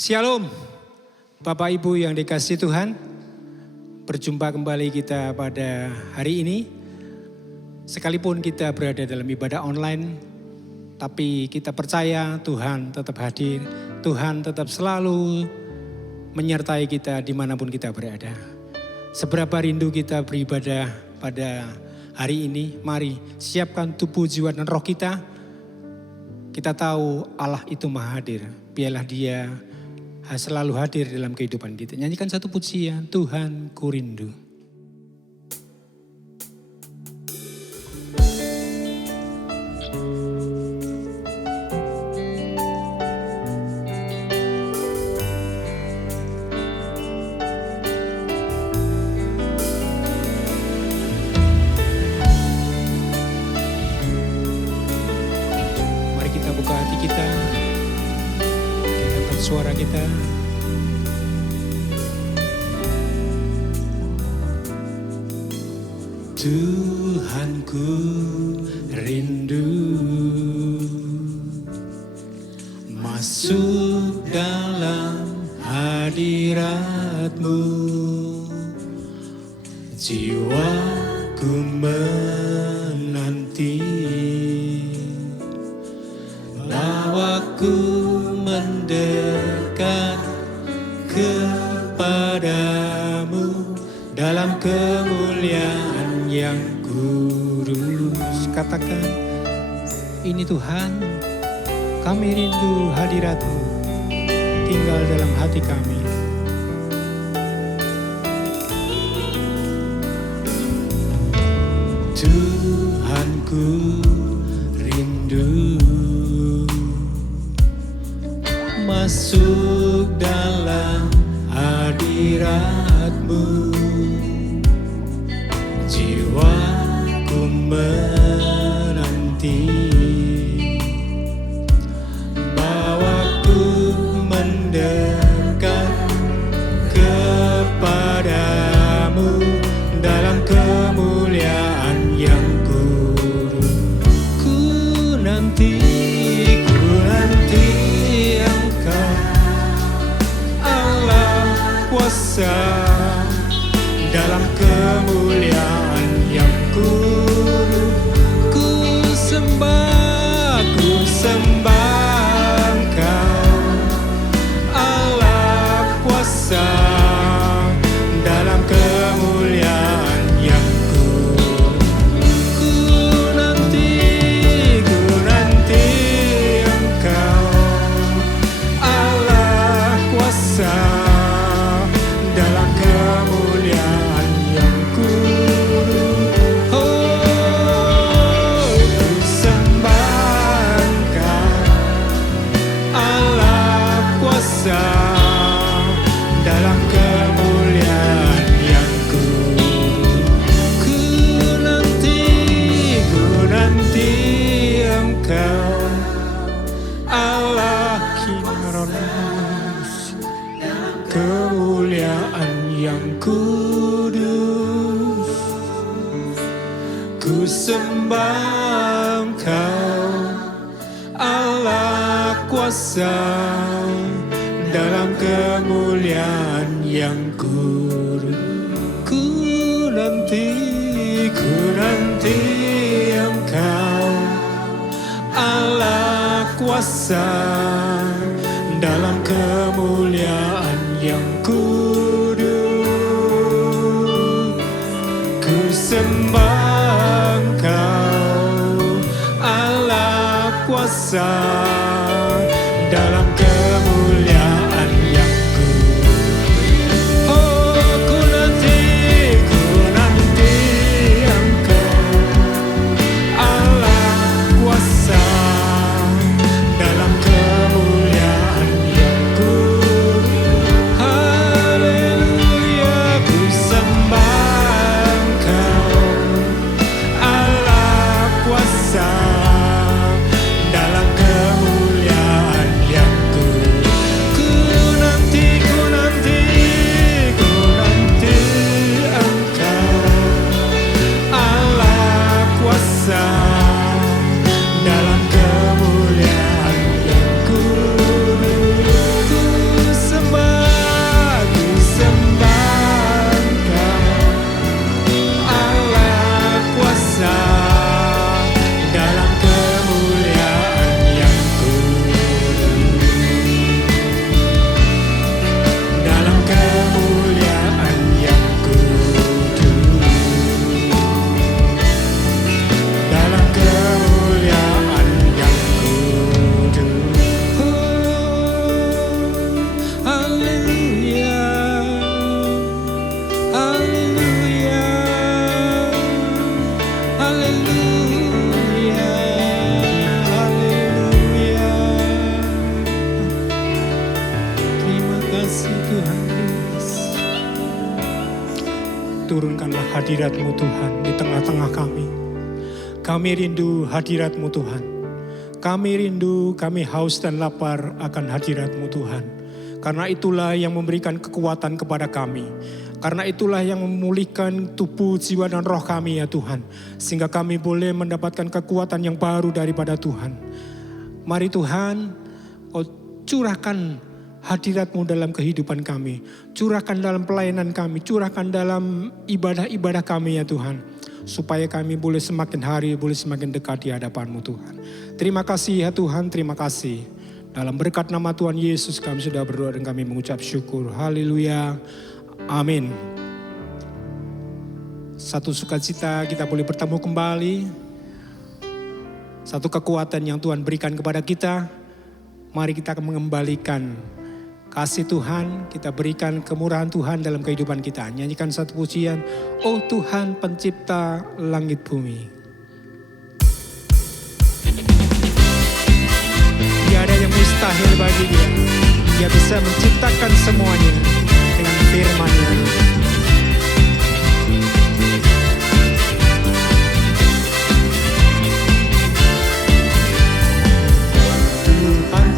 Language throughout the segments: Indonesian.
Shalom, Bapak Ibu yang dikasihi Tuhan. Berjumpa kembali kita pada hari ini. Sekalipun kita berada dalam ibadah online, tapi kita percaya Tuhan tetap hadir. Tuhan tetap selalu menyertai kita dimanapun kita berada. Seberapa rindu kita beribadah pada hari ini, mari siapkan tubuh, jiwa, dan roh kita. Kita tahu Allah itu maha hadir. Biarlah Dia selalu hadir dalam kehidupan kita. Nyanyikan satu pujian, Tuhan ku rindu. Mari kita buka hati kita. Suara kita. Tuhanku rindu masuk dalam hadirat-Mu. Jiwaku menanti, bawaku mendekat kepadamu dalam kemuliaan yang kudus. Katakan, ini Tuhan, kami rindu hadirat-Mu tinggal dalam hati kami. Tuhanku rindu masuk dalam hadirat-Mu. Jiwaku menanti, bawaku mendekat kepadamu dalam kemuliaan yang kudus. Ku nanti Engkau, Allah kuasa dalam kemuliaan yang kudus. Ku sembah Engkau, Allah kuasa dalam kemuliaan yang kudus. Ku nanti Engkau, Allah kuasa dalam kemuliaan yang kudus. Oh, ku sembah Engkau, Allah kuasa dalam kemuliaan yang kudus. Ku nanti Engkau, Allah Kinaronos, kemuliaan yang kudus. Ku sembah Engkau, Allah kuasa dalam kemuliaan yang kudus. Ku nanti Engkau, Allah kuasa dalam kemuliaan yang kudus. Ku sembah Engkau, Allah kuasa dalam kemuliaan yang kudus. Oh, ku nanti Engkau, Allah kuasa dalam kemuliaan yang kudus. Haleluya, ku sembah Engkau, Allah kuasa dalam kemuliaan yang turunkanlah hadirat-Mu Tuhan di tengah-tengah kami. Kami rindu hadirat-Mu Tuhan. Kami rindu, kami haus dan lapar akan hadirat-Mu Tuhan. Karena itulah yang memberikan kekuatan kepada kami. Karena itulah yang memulihkan tubuh, jiwa dan roh kami ya Tuhan. Sehingga kami boleh mendapatkan kekuatan yang baru daripada Tuhan. Mari Tuhan, Oh curahkan hadirat-Mu dalam kehidupan kami. Curahkan dalam pelayanan kami. Curahkan dalam ibadah-ibadah kami ya Tuhan. Supaya kami boleh semakin hari, boleh semakin dekat di hadapan-Mu Tuhan. Terima kasih ya Tuhan, terima kasih. Dalam berkat nama Tuhan Yesus kami sudah berdoa dan kami mengucap syukur. Haleluya. Amin. Satu sukacita kita boleh bertemu kembali. Satu kekuatan yang Tuhan berikan kepada kita. Mari kita mengembalikan kasih Tuhan. Kita berikan kemurahan Tuhan dalam kehidupan kita. Nyanyikan satu pujian. Oh Tuhan pencipta langit bumi. Tiada yang mustahil bagi Dia. Dia bisa menciptakan semuanya dengan firman-Nya. Tuhan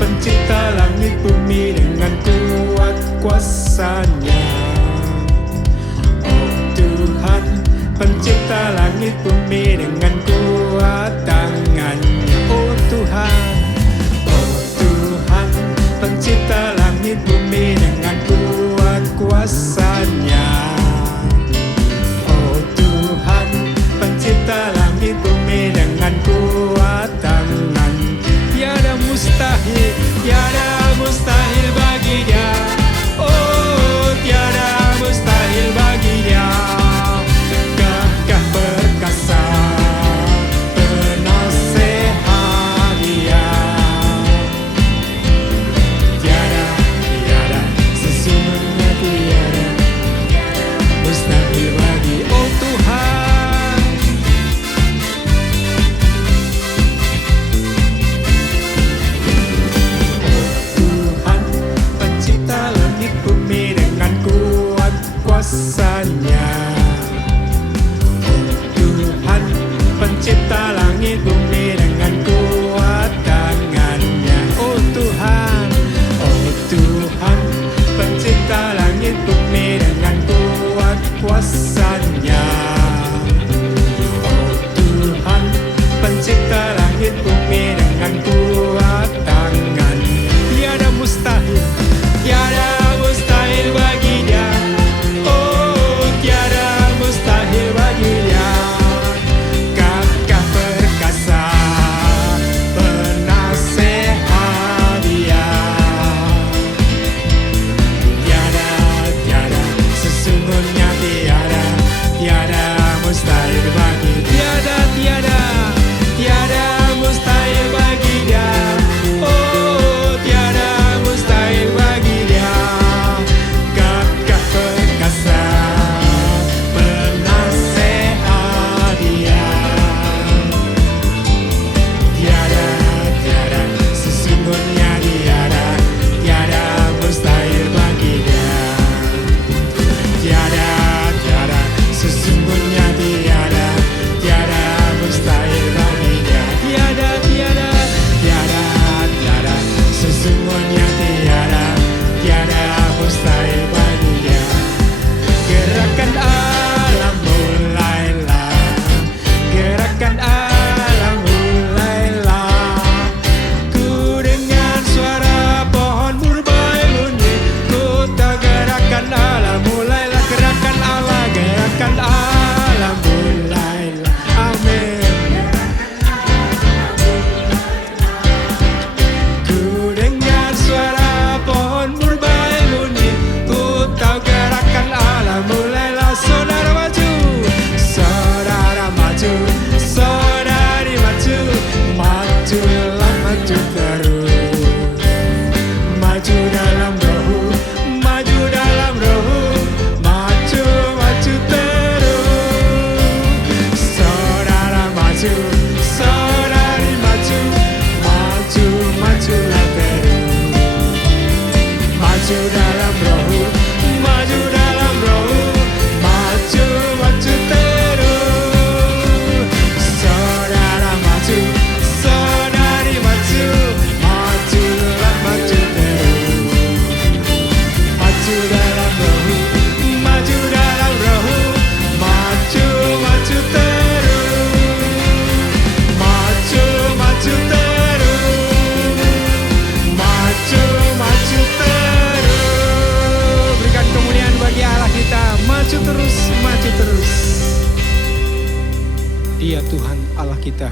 pencipta langit bumi dengan kuat kuasa-Nya. Oh Tuhan pencipta langit bumi dengan kuat tangan-Nya. Oh Tuhan, oh Tuhan pencipta langit bumi dengan kuat kuasa-Nya. Oh Tuhan pencipta langit bumi dengan kuat tangan. Tiada mustahil, tiada mustahil bagi Dia. Oh tiada mustahil bagi Dia. Gagah perkasa Dia Tuhan Allah kita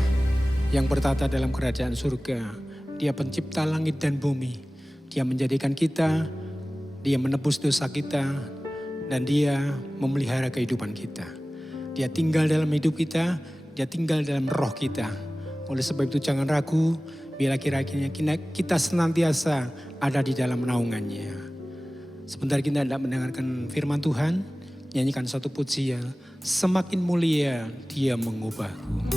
yang bertata dalam kerajaan surga. Dia pencipta langit dan bumi. Dia menjadikan kita, Dia menebus dosa kita, dan Dia memelihara kehidupan kita. Dia tinggal dalam hidup kita, Dia tinggal dalam roh kita. Oleh sebab itu jangan ragu bila kira-kira kita senantiasa ada di dalam naungannya. Sebentar kita hendak mendengarkan firman Tuhan, nyanyikan satu pujian. Semakin mulia Dia mengubahku.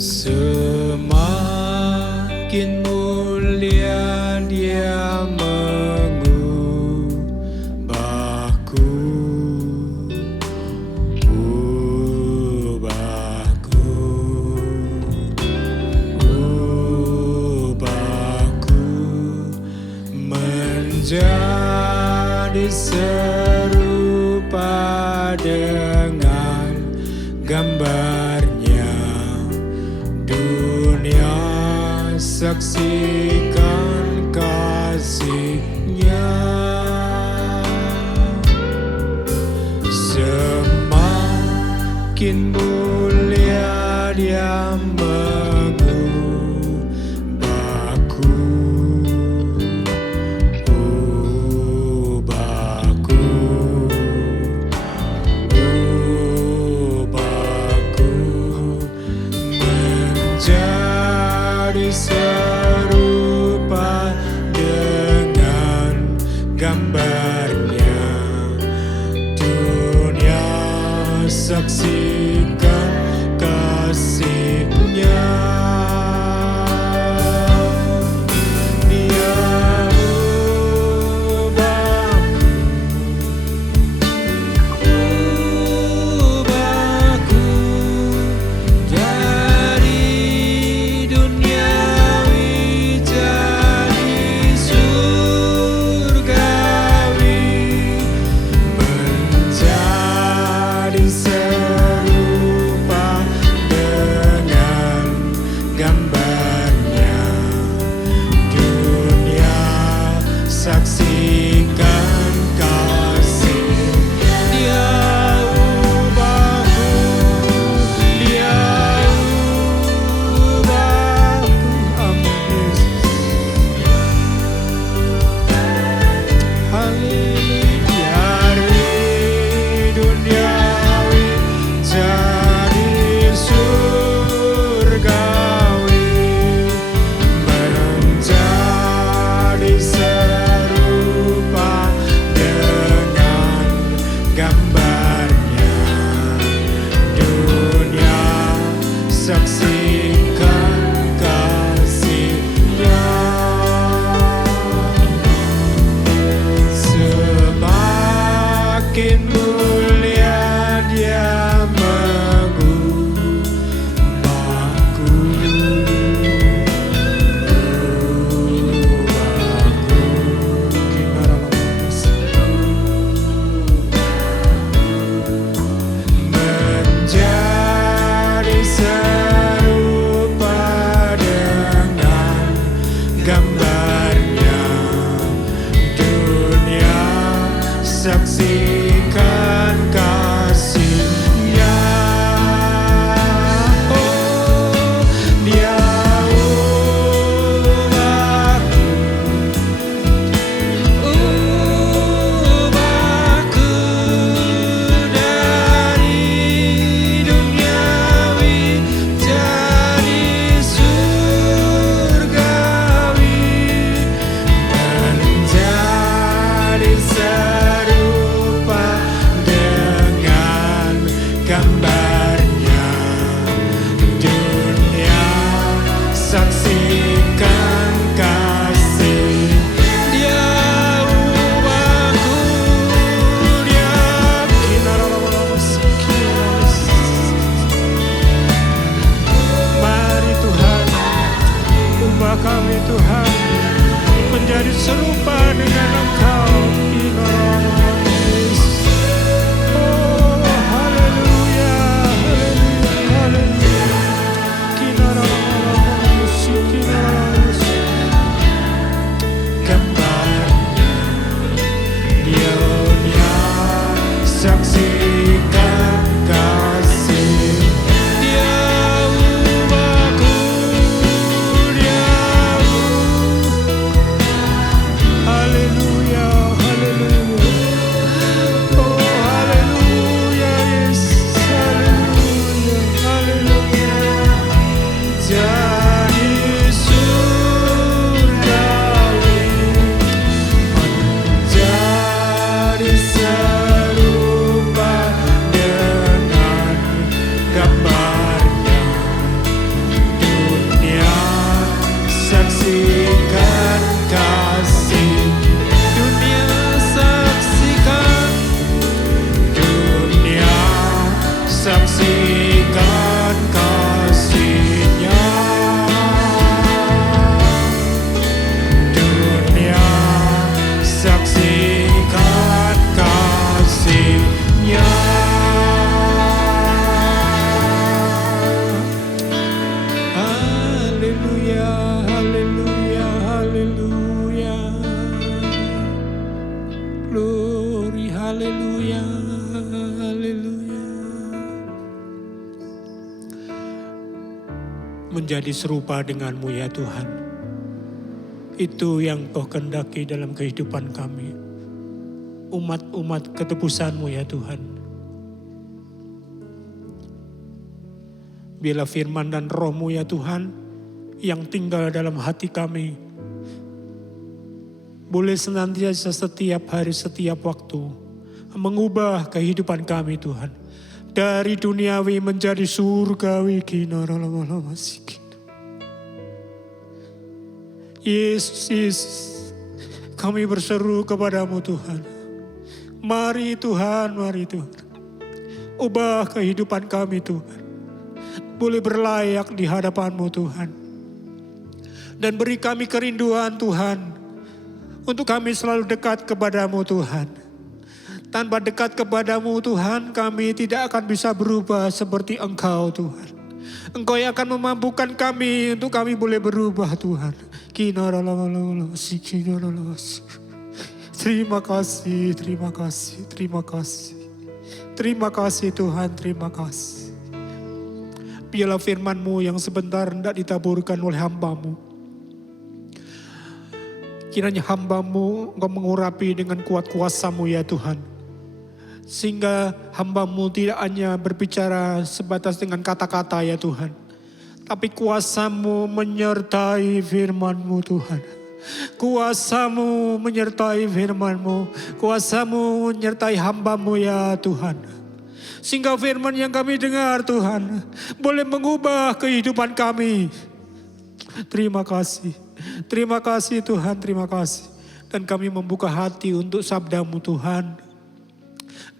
Semakin mulia Dia mengubahku, ubahku menjadi serupa dengan gambarnya. Dunia saksikan kasih-Nya. Semakin mulia Dia mengubahku, menjadi serupa dengan gambarnya. Dunia saksikan kasih-Nya. Dia ubahku dari duniawi jadi surgawi, menjadi serupa dengan gambarnya. Dunia saksikan kasih. Dia ubahku, Dia ubahku. Amin. Haleluya. Dari duniawi jadi surgawi, menjadi serupa dengan gambarnya. Dunia saksikan kasih-Nya. Semakin mulia Dia mengubahku, menjadi serupa dengan gambarnya. Dunia saksikan kasih-Nya. Oh, Dia ubahku dari duniawi jadi surgawi, menjadi serupa dengan gambarnya. Dunia saksikan kasih. Dia ubahku, Dia mari Tuhan, ubah kami Tuhan menjadi serupa dengan Engkau. Oh saksikan kasih Yahwehku, haleluya, haleluya, oh haleluya, Yesus, haleluya, haleluya. Jadi surgawi menjadi serupa dengan gambarnya. Dunia saksikan kasih, dunia saksikan, dunia saksikan kasih-Nya. Dunia saksikan kasih-Nya. Haleluya, haleluya, haleluya. Glory, haleluya, haleluya. Menjadi serupa denganmu ya Tuhan. Itu yang Kau kehendaki dalam kehidupan kami. Umat-umat ketebusan-Mu ya Tuhan. Biarlah firman dan roh-Mu ya Tuhan yang tinggal dalam hati kami boleh senantiasa setiap hari, setiap waktu mengubah kehidupan kami Tuhan. Dari duniawi menjadi surgawi. Yesus, Yesus, kami berseru kepadamu Tuhan. Mari Tuhan, mari Tuhan. Ubah kehidupan kami Tuhan. Boleh berlayak di hadapan-Mu Tuhan. Dan beri kami kerinduan Tuhan. Untuk kami selalu dekat kepadamu Tuhan. Tanpa dekat kepadamu Tuhan, kami tidak akan bisa berubah seperti Engkau Tuhan. Engkau yang akan memampukan kami untuk kami boleh berubah Tuhan. Terima kasih, terima kasih, terima kasih. Terima kasih Tuhan, terima kasih. Biarlah firman-Mu yang sebentar hendak ditaburkan oleh hamba-Mu. Kiranya hamba-Mu Engkau mengurapi dengan kuat kuasa-Mu ya Tuhan. Sehingga hamba-Mu tidak hanya berbicara sebatas dengan kata-kata ya Tuhan. Tapi kuasa-Mu menyertai firman-Mu Tuhan. Kuasa-Mu menyertai firman-Mu. Kuasa-Mu menyertai hamba-Mu ya Tuhan. Sehingga firman yang kami dengar Tuhan boleh mengubah kehidupan kami. Terima kasih. Terima kasih Tuhan, terima kasih. Dan kami membuka hati untuk sabda-Mu Tuhan.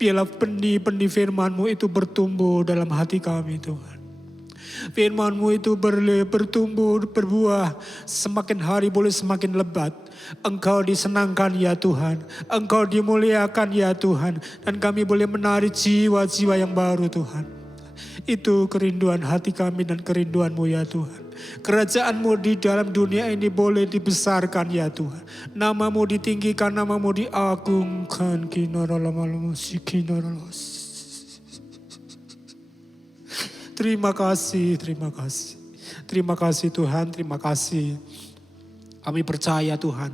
Biarlah benih-benih firman-Mu itu bertumbuh dalam hati kami Tuhan. Firman-Mu itu bertumbuh, berbuah. Semakin hari boleh semakin lebat. Engkau disenangkan ya Tuhan. Engkau dimuliakan ya Tuhan. Dan kami boleh menarik jiwa-jiwa yang baru Tuhan. Itu kerinduan hati kami dan kerinduan-Mu ya Tuhan. Kerajaan-Mu di dalam dunia ini boleh dibesarkan ya Tuhan. Nama-Mu ditinggikan, Nama-Mu diagungkan. Terima kasih, terima kasih. Terima kasih Tuhan, terima kasih. Kami percaya Tuhan,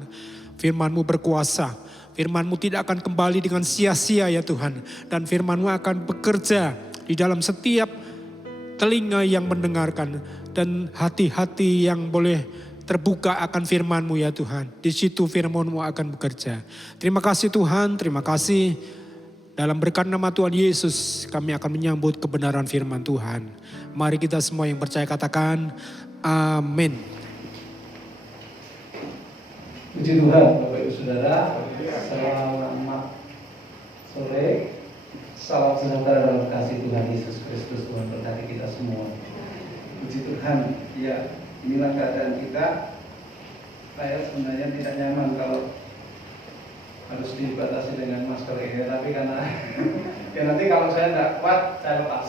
firman-Mu berkuasa. Firman-Mu tidak akan kembali dengan sia-sia ya Tuhan. Dan firman-Mu akan bekerja di dalam setiap telinga yang mendengarkan. Dan hati-hati yang boleh terbuka akan firman-Mu ya Tuhan. Di situ firman-Mu akan bekerja. Terima kasih Tuhan, terima kasih. Dalam berkat nama Tuhan Yesus, kami akan menyambut kebenaran firman Tuhan. Mari kita semua yang percaya katakan, amin. Puji Tuhan, Bapak Ibu Saudara, selamat sore, salam sejahtera dalam kasih Tuhan Yesus Kristus. Tuhan berkati kita semua. Puji Tuhan, ya inilah keadaan kita. Saya sebenarnya tidak nyaman kalau harus dibatasi dengan masker ini, tapi karena ya nanti kalau saya tidak kuat, saya lepas.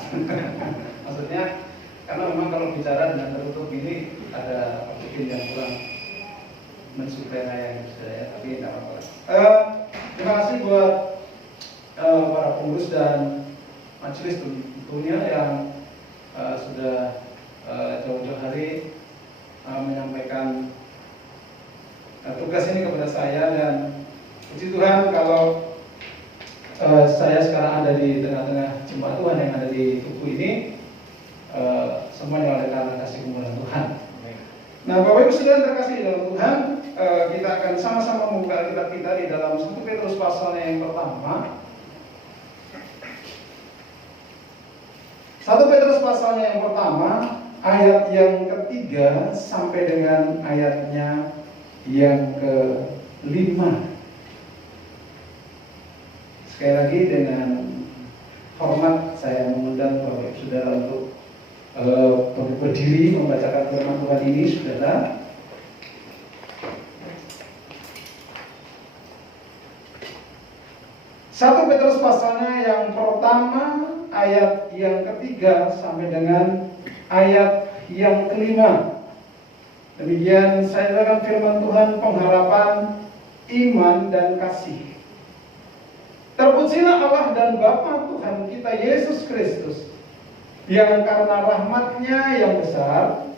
Maksudnya, karena memang kalau bicara dengan tertutup ini ada oksigen yang kurang mensuplai saya, tapi tidak apa-apa. Terima kasih buat para pengurus dan majelis tentunya yang sudah jauh-jauh hari menyampaikan tugas ini kepada saya, dan puji Tuhan kalau saya sekarang ada di tengah-tengah jemaat Tuhan yang ada di tubuh ini, semuanya oleh karena kasih kemurahan Tuhan. Nah, Bapak Ibu Saudara terkasih di dalam Tuhan, kita akan sama-sama membuka Alkitab kita di dalam 1 Petrus pasalnya yang pertama. 1 Petrus pasalnya yang pertama, ayat yang ketiga sampai dengan ayatnya yang ke-5. Sekali lagi dengan hormat saya mengundang Bapak Ibu Saudara untuk berdiri membacakan firman Tuhan ini, Saudara. Satu Petrus pasalnya yang pertama, ayat yang ketiga sampai dengan ayat yang ke-5. Demikian saya bacakan firman Tuhan, pengharapan, iman, dan kasih. Terpujilah Allah dan Bapa Tuhan kita Yesus Kristus, yang karena rahmat-Nya yang besar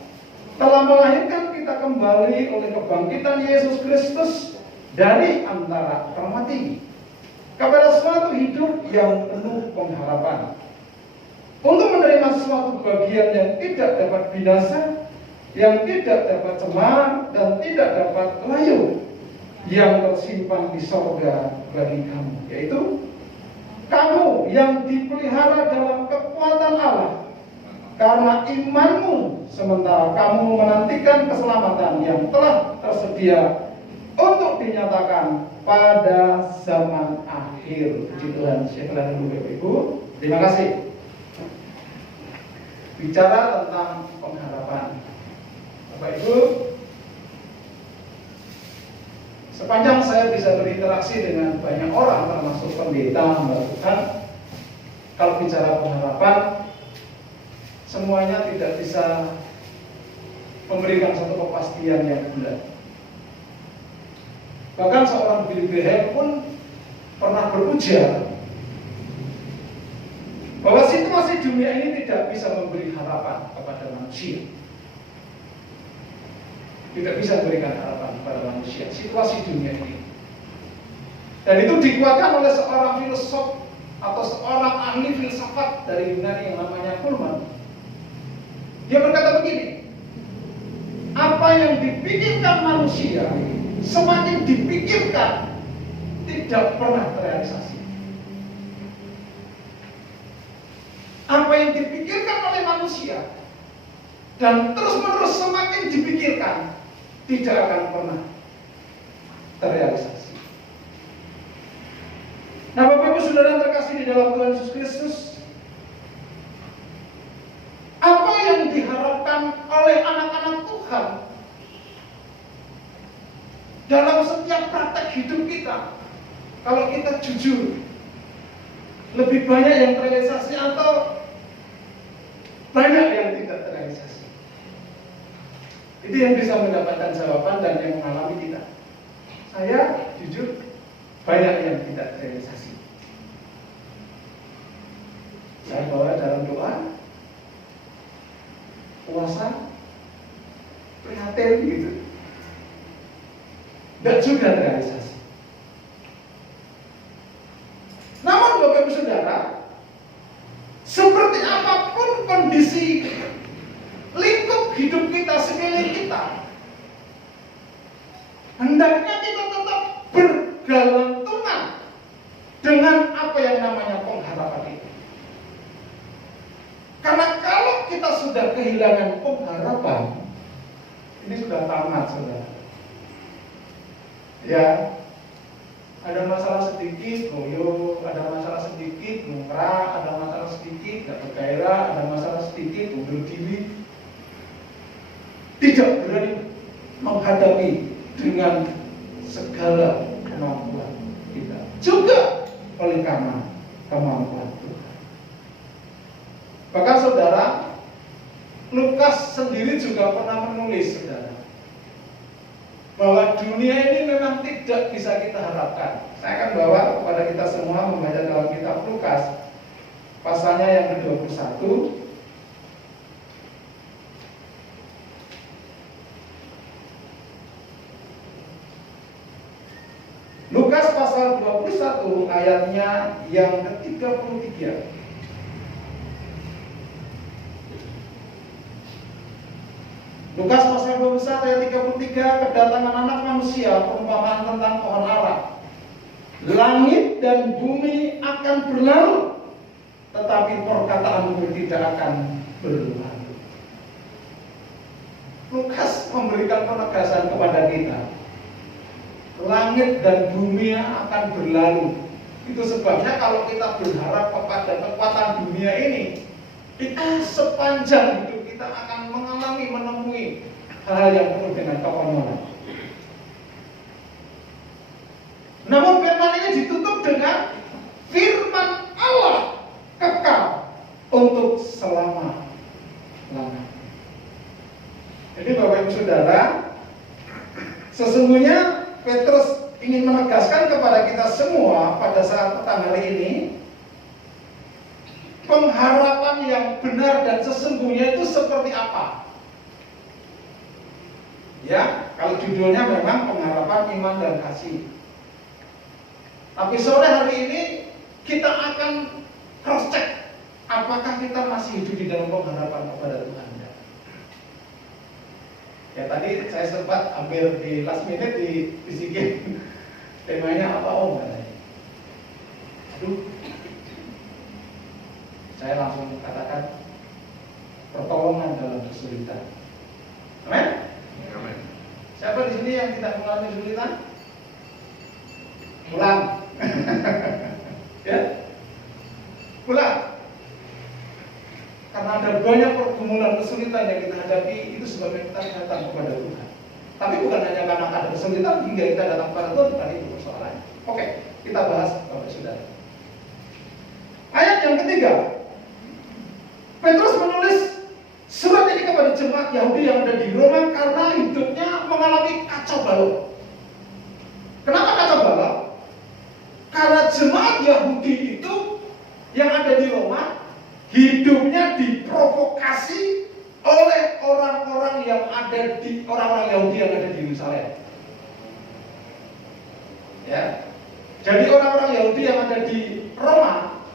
telah melahirkan kita kembali oleh kebangkitan Yesus Kristus dari antara orang mati kepada suatu hidup yang penuh pengharapan, untuk menerima suatu bagian yang tidak dapat binasa, yang tidak dapat cemar dan tidak dapat layu, yang tersimpan di sorga bagi kamu, yaitu kamu yang dipelihara dalam kekuatan Allah karena imanmu, sementara kamu menantikan keselamatan yang telah tersedia untuk dinyatakan pada zaman akhir. Puji Tuhan. Silakan dulu Bapak Ibu. Terima kasih. Bicara tentang pengharapan, Bapak Ibu, sepanjang saya bisa berinteraksi dengan banyak orang, termasuk pendeta, hamba Tuhan, kalau bicara pengharapan, semuanya tidak bisa memberikan satu kepastian yang bulat. Bahkan seorang Billy Graham pun pernah berujar bahwa situasi dunia ini tidak bisa memberi harapan kepada manusia. Tidak bisa memberikan harapan kepada manusia, situasi dunia ini. Dan itu dikuatkan oleh seorang filosof atau seorang ahli filsafat dari Yunani yang namanya Kuhlman. Dia berkata begini, apa yang dipikirkan manusia semakin dipikirkan tidak pernah terrealisasi. Apa yang dipikirkan oleh manusia dan terus-menerus semakin dipikirkan tidak akan pernah terrealisasi. Nah, Bapak Ibu Saudara terkasih di dalam Tuhan Yesus Kristus, apa yang diharapkan oleh anak-anak Tuhan dalam setiap praktek hidup kita, kalau kita jujur, lebih banyak yang terrealisasi atau banyak yang tidak terrealisasi? Itu yang bisa mendapatkan jawaban dan yang mengalami kita. Saya jujur, banyak yang tidak terrealisasi. Saya bawa dalam doa, puasa, prihatin gitu, tidak juga terrealisasi. Namun Bapak Ibu Saudara, seperti apapun kondisi lingkup hidup kita, sekeliling kita, hendaknya kita tetap bergelantungan dengan apa yang namanya pengharapan itu. Karena kalau kita sudah kehilangan pengharapan, ini sudah tamat, saudara. Ya, ada masalah sedikit ngoyo, ada masalah sedikit ngungkrak, ada masalah sedikit gak bergairah, ada masalah sedikit mundur diri, tidak berani menghadapi dengan segala kemampuan kita, juga oleh karena kemampuan Tuhan. Bahkan saudara, Lukas sendiri juga pernah menulis, saudara, bahwa dunia ini memang tidak bisa kita harapkan. Saya akan bawa kepada kita semua membaca dalam kitab Lukas pasalnya yang ke-21. Lukas pasal 21 ayatnya yang ke-33. Lukas pasal 21 ayat 33, kedatangan anak manusia, perumpamaan tentang pohon ara. Langit dan bumi akan berlalu, tetapi perkataanku tidak akan berlalu. Lukas memberikan penegasan kepada kita. Langit dan bumi akan berlalu. Itu sebabnya kalau kita berharap kepada kekuatan dunia ini, itu sepanjang hidup kita akan menemui hal yang penuh dengan kekonyolan. Namun firman ini ditutup dengan firman Allah kekal untuk selama-lamanya. Jadi Bapak Ibu Saudara, sesungguhnya Petrus ingin menegaskan kepada kita semua pada saat petang hari ini, pengharapan yang benar dan sesungguhnya itu seperti apa? Ya, kalau judulnya memang pengharapan iman dan kasih. Tapi sore hari ini kita akan cross check apakah kita masih hidup di dalam pengharapan kepada Tuhan. Ya tadi saya sempat hampir di last minute dibisikin temanya apa Om? Aduh, saya langsung katakan pertolongan dalam kesulitan. Amin? Amin. Siapa di sini yang tidak mengalami kesulitan? Pulang. Ya? Pulang. Karena ada banyak pergumulan kesulitan yang kita hadapi, itu sebabnya kita datang kepada Tuhan. Tapi bukan hanya karena ada kesulitan hingga kita datang kepada Tuhan, bukan itu persoalannya. Oke, kita bahas Bapak Saudara. Ayat yang ketiga, Petrus menulis surat ini kepada jemaat Yahudi yang ada di Roma karena hidupnya mengalami kacau balau. Kenapa kacau balau? Karena jemaat Yahudi itu yang ada di Roma hidupnya diprovokasi oleh orang-orang Yahudi yang ada di Yerusalem. Ya. Jadi orang-orang Yahudi yang ada di Roma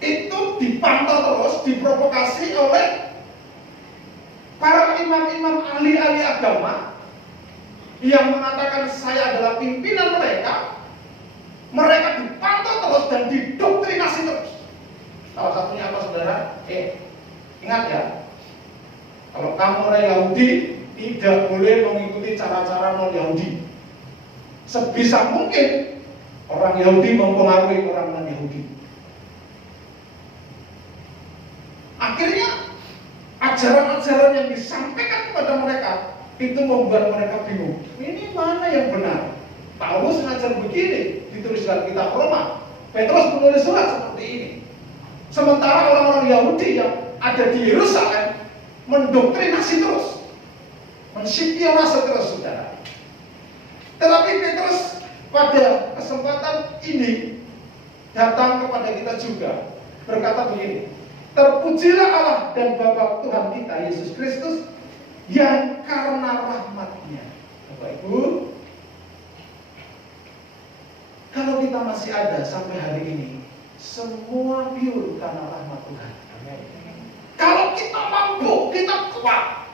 itu dipantau terus, diprovokasi oleh para imam-imam ahli-ahli agama yang mengatakan saya adalah pimpinan mereka. Mereka dipantau terus dan didoktrinasi terus. Salah satunya apa saudara? Ingat ya, kalau kamu orang Yahudi tidak boleh mengikuti cara-cara non-Yahudi. Sebisa mungkin orang Yahudi mempengaruhi orang non-Yahudi. Akhirnya ajaran-ajaran yang disampaikan kepada mereka itu membuat mereka bingung. Ini mana yang benar? Paulus ngajar begini, ditulis dalam kitab Roma. Petrus menulis surat seperti ini. Sementara orang-orang Yahudi yang ada di Yerusalem mendoktrinasi terus, menspionase terus, saudara. Tetapi Petrus pada kesempatan ini datang kepada kita juga berkata begini, terpujilah Allah dan Bapa Tuhan kita Yesus Kristus yang karena rahmat-Nya. Bapak Ibu, kalau kita masih ada sampai hari ini, semua pure karena rahmat Tuhan. Kalau kita mampu, kita kuat,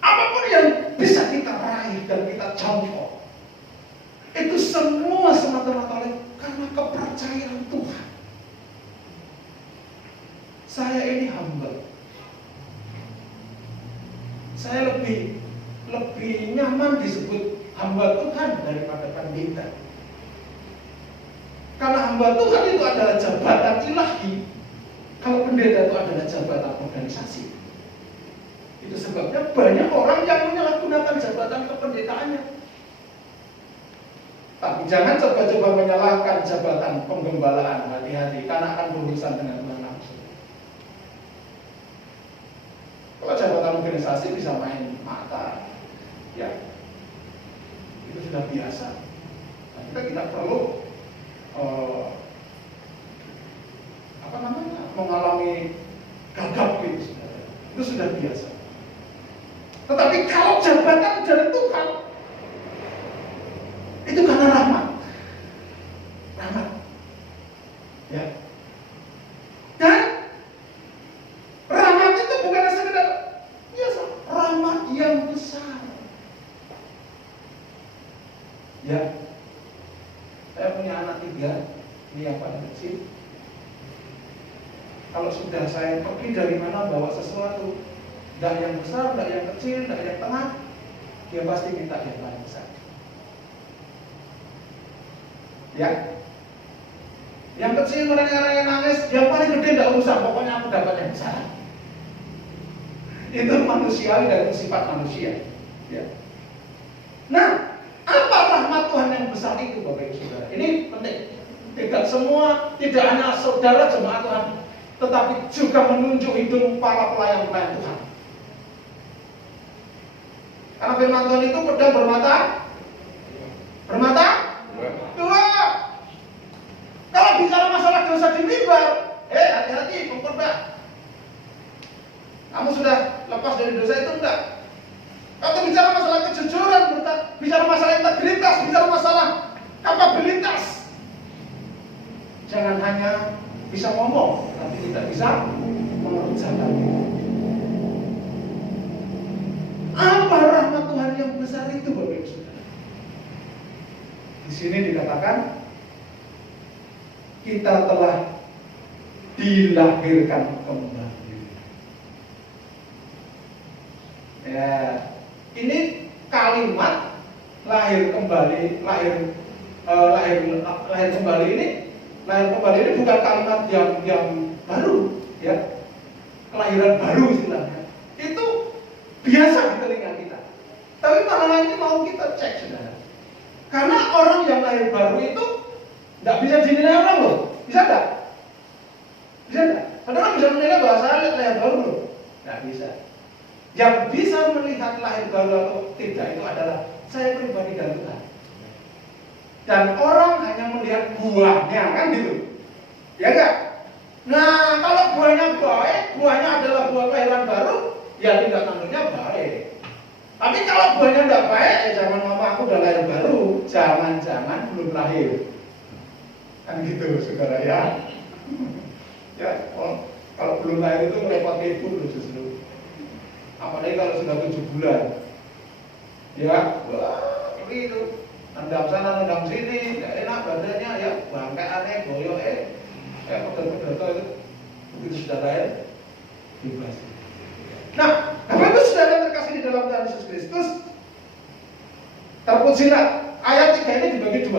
apapun yang bisa kita raih dan kita jangkau, itu semua semata-mata karena kepercayaan Tuhan. Saya ini hamba. Saya lebih nyaman disebut hamba Tuhan daripada pendeta. Karena hamba Tuhan itu adalah jabatan ilahi, kalau pendeta itu adalah jabatan organisasi. Itu sebabnya banyak orang yang menyalahgunakan jabatan kependetaannya. Tapi jangan coba-coba menyalahkan jabatan penggembalaan, hati-hati, karena akan berurusan dengan Tuhan langsung. Kalau jabatan organisasi bisa main mata, ya. sudah biasa. Nah, kita tidak perlu mengalami gagap gitu, saudara. Itu sudah biasa. Tetapi kalau jabatan dari Tuhan, itu karena rahmat. Rahmat. Ya. Dan rahmat itu bukan sekedar biasa, rahmat yang besar. Ya. Saya punya anak 3, ini yang paling kecil. Kalau sudah saya pergi dari mana bawa sesuatu, tidak yang besar, tidak yang kecil, tidak yang tengah, dia pasti minta yang paling besar. Ya, yang kecil mereka nangis, yang paling gede tidak usah, pokoknya aku dapat yang besar. Itu manusiawi dan sifat manusia. Ya. Nah, apa rahmat Tuhan yang besar itu, Bapak Ibu Saudara? Ini penting. Tidak semua, tidak hanya saudara jemaat Tuhan, tetapi juga menunjuk hidup para pelayan-pelayan Tuhan. Karena firman Tuhan itu pedang bermata dua. Kalau bicara masalah dosa di mimbar, hati-hati pengkhotbah. Kamu sudah lepas dari dosa itu enggak? Kalau bicara masalah kejujuran, bicara masalah integritas, bicara masalah kapabilitas, jangan hanya bisa ngomong, tapi tidak bisa mengerjakan. Apa rahmat Tuhan yang besar itu, Bapak Ibu Saudara? Di sini dikatakan kita telah dilahirkan kembali. Ya, ini kalimat lahir kembali ini bukan kalimat yang baru, ya, kelahiran baru istilahnya. Itu biasa di telinga kita. Tapi masalah ini mau kita cek, saudara. Karena orang yang lahir baru itu tidak bisa dinilai orang loh. Bisa nggak? Bisa nggak? Saudara bisa menilai bahwa saya lahir baru loh? Nggak bisa. Yang bisa melihat lahir baru atau tidak itu adalah saya pribadi dan Tuhan. Dan orang hanya melihat buahnya, kan gitu. Ya enggak? Nah, kalau buahnya baik, buahnya adalah buah kelahiran baru, ya tindak tanduknya baik. Tapi kalau buahnya tidak baik, jangan ngomong aku udah lahir baru, jangan-jangan belum lahir. Kan gitu, saudara ya. Ya, kalau belum lahir itu repot ibu loh justru. Apalagi kalau sudah 7 bulan. Ya, wah, itu. Nendang sana, nendang sini, gak enak badannya, ya bangkai aneh, goyok ya pedal-pedal itu. Begitu sudah lahir, bebas. Nah, Bapak Ibu Saudara yang terkasih di dalam Tuhan Yesus Kristus, terpujilah. Ayat 3 ini dibagi 2.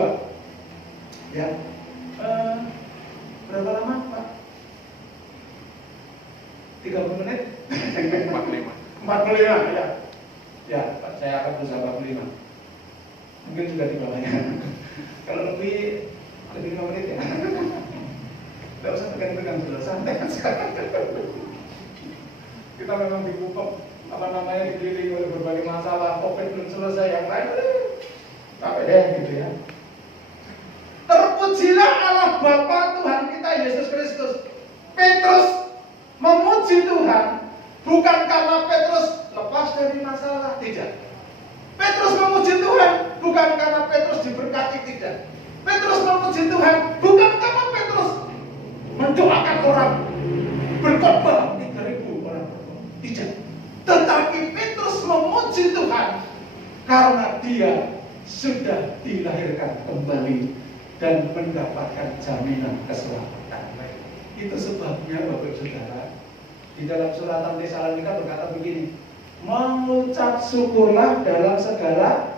Ya, berapa lama, Pak? 30 menit? 45, ya. Ya, Pak, saya akan berusaha 45. Mungkin juga di bawahnya. Kalau lebih 5 menit ya. Tidak usah pegang-pegang, sudah santai kan sekarang. Kita memang dikupok, dikelilingi oleh berbagai masalah, COVID belum selesai, yang lain, capek deh gitu ya. Terpujilah Allah Bapa Tuhan kita Yesus Kristus. Petrus memuji Tuhan bukan karena Petrus lepas dari masalah, tidak. Petrus memuji Tuhan bukan karena Petrus diberkati, tidak. Petrus memuji Tuhan bukan karena Petrus mendoakan orang berkorban 3.000 orang, tidak. Tetapi Petrus memuji Tuhan karena dia sudah dilahirkan kembali dan mendapatkan jaminan keselamatan. Itu sebabnya Bapak Saudara, di dalam suratan Tesalonika berkata begini, mengucap syukurlah dalam segala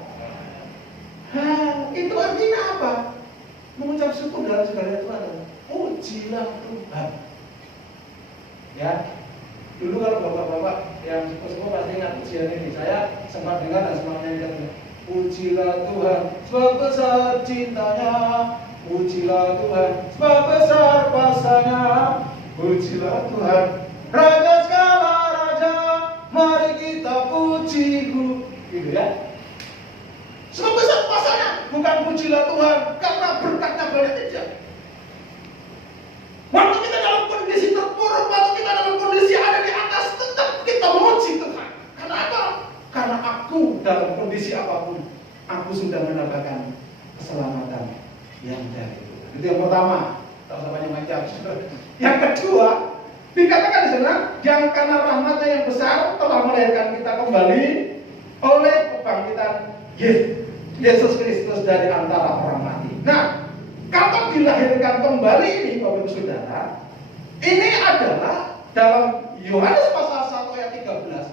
hal. Itu artinya apa? Mengucap syukur dalam segala itu adalah pujilah Tuhan. Ya, dulu kalau bapak-bapak yang sepuh-sepuh pasti ingat pujian ini. Saya sempat dengar dan sempat nyanyikan. Pujilah Tuhan, sebab besar cintanya. Pujilah Tuhan, sebab besar kuasanya. Pujilah Tuhan, Raja segala raja. Mari kita puji Gitu ya. Sebab besar kuasanya pujilah Tuhan karena berkatnya banyak. Tidak. Waktu kita dalam kondisi terpuruk, waktu kita dalam kondisi ada di atas, tetap kita memuji Tuhan. Karena apa? Karena aku dalam kondisi apapun, aku sudah mendapatkan keselamatan yang dari Tuhan. Itu yang pertama. Tak usah banyak macam. Yang kedua, dikatakan di sana, yang karena rahmatnya yang besar telah melahirkan kita kembali oleh kebangkitan Yesus Kristus dari antara orang mati. Nah, kalau dilahirkan kembali ini, Bapak Ibu Saudara, ini adalah dalam Yohanes pasal 1 ayat 13.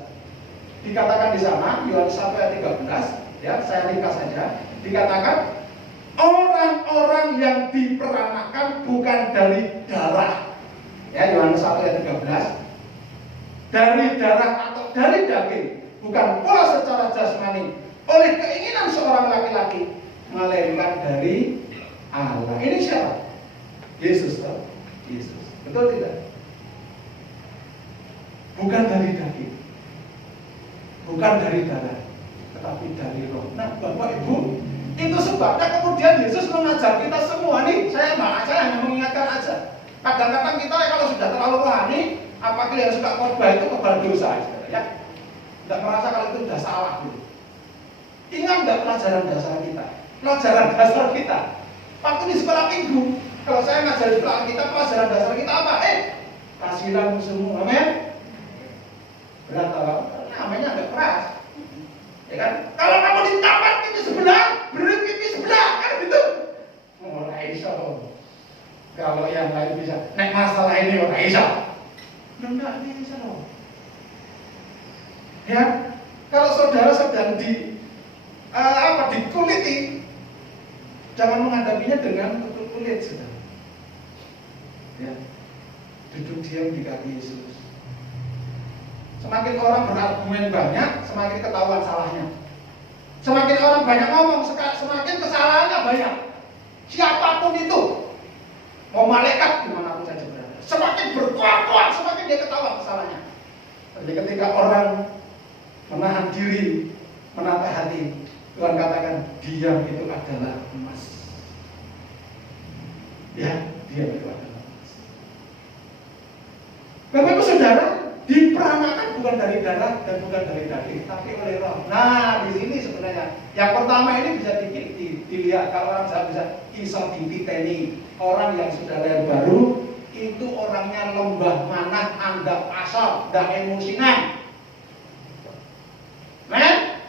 Dikatakan di sana, Yohanes 1 ayat 13, ya, saya ringkas saja. Dikatakan orang-orang yang diperanakan bukan dari darah. Ya, Yohanes 1 ayat 13. Dari darah atau dari daging, bukan pula secara jasmani oleh keinginan seorang laki-laki, melainkan dari Allah. Ini siapa? Yesus, toh? Yesus. Betul tidak? Bukan dari daging, bukan dari darah, tetapi dari roh. Nah, Bapak Ibu, itu sebabnya kemudian Yesus mengajar kita semua nih. Saya hanya mengingatkan aja. Kadang-kadang kita kalau sudah terlalu rohani, apalagi yang suka khotbah itu kebar dosa, ya. Tidak merasa kalau itu sudah salah gitu. Ingat nggak pelajaran dasar kita? Pelajaran dasar kita waktu di sekolah minggu, kalau saya ngajar di sekolah kita, pelajaran dasar kita apa? Kasihilah musuhmu, amin. Berat kalau namanya agak keras, ya kan? Kalau kamu ditampar pipi sebelah, beri pipi sebelah, kan gitu. Mulai iso. Kalau yang lain bisa, nek masalah ini mulai iso. Enggak bisa loh. Ya, kalau saudara sedang dikuliti, jangan menghadapinya dengan tutup kulit, saudara. Ya, duduk diam di kaki Yesus. Semakin orang berargumen banyak, semakin ketahuan salahnya. Semakin orang banyak ngomong, semakin kesalahannya banyak. Siapapun itu, mau malaikat dimanapun saja berada, semakin berkuat-kuat, semakin dia ketahuan kesalahannya. Jadi ketika orang menahan diri, menata hati, Tuhan katakan diam itu adalah emas. Ya, diam itu adalah emas. Bapak Ibu Saudara, diperanakan bukan dari darah dan bukan dari daging, tapi oleh roh. Nah, di sini sebenarnya yang pertama ini bisa dilihat kalau orang Jawa bisa iso dititeni. Orang yang sudah lahir baru itu orangnya lembah manah, andap asal, dan emosinan. Men?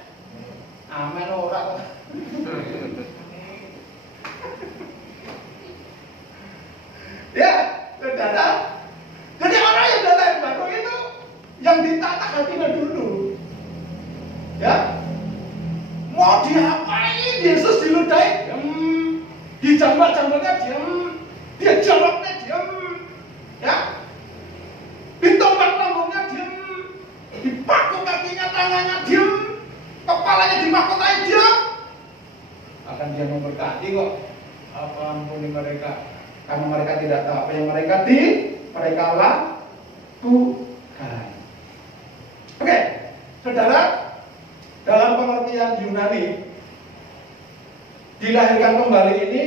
Amen ora. Ya, saudara. Jadi orang yang sudah lahir baru itu yang ditata hatinya dulu. Ya. Mau diapain Yesus diludahi? Dijambak-jambaknya diam. Dia jawabnya diam. Ya. Ditombak lambungnya diam. Dipaku kakinya, tangannya diam. Kepalanya dimahkotai diam. Akan dia memberkati kok. Apa ampuni mereka? Karena mereka tidak tahu apa yang mereka lakukan. Oke, saudara, dalam pengertian Yunani, dilahirkan kembali ini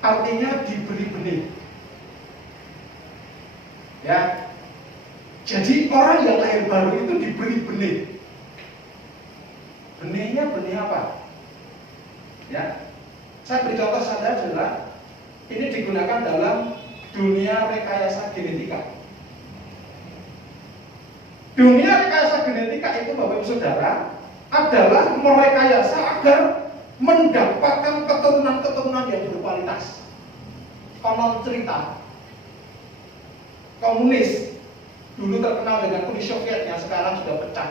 artinya diberi benih. Ya, jadi orang yang lahir baru itu diberi benih. Benihnya benih apa? Ya, saya beri contoh saja adalah ini digunakan dalam dunia rekayasa genetika. Dunia rekayasa genetika itu, Bapak Ibu Saudara, adalah merekayasa agar mendapatkan keturunan-keturunan yang berkualitas. Konon cerita, komunis dulu terkenal dengan Uni Soviet yang sekarang sudah pecah.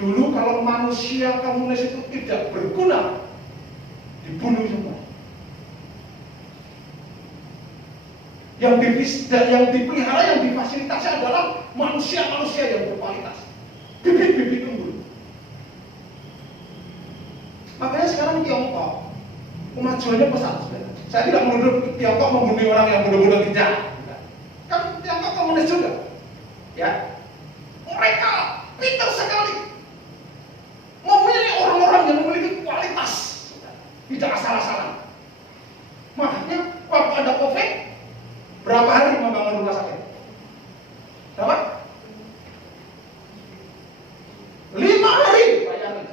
Dulu kalau manusia komunis itu tidak berguna, dibunuh semua. Yang dipelihara, yang difasilitasi adalah manusia-manusia yang berkualitas, bibit-bibit unggul. Makanya sekarang Tiongkok kemajuannya pesat. Saya tidak menuduh Tiongkok membunuh orang yang bodoh-bodoh, tidak. Kan Tiongkok komunis juga, ya. Mereka pintar sekali memilih orang-orang yang memiliki kualitas tidak asal-asalan. Makanya waktu ada COVID, berapa hari membangun rumah sakit? Berapa? 5 hari, bayangin.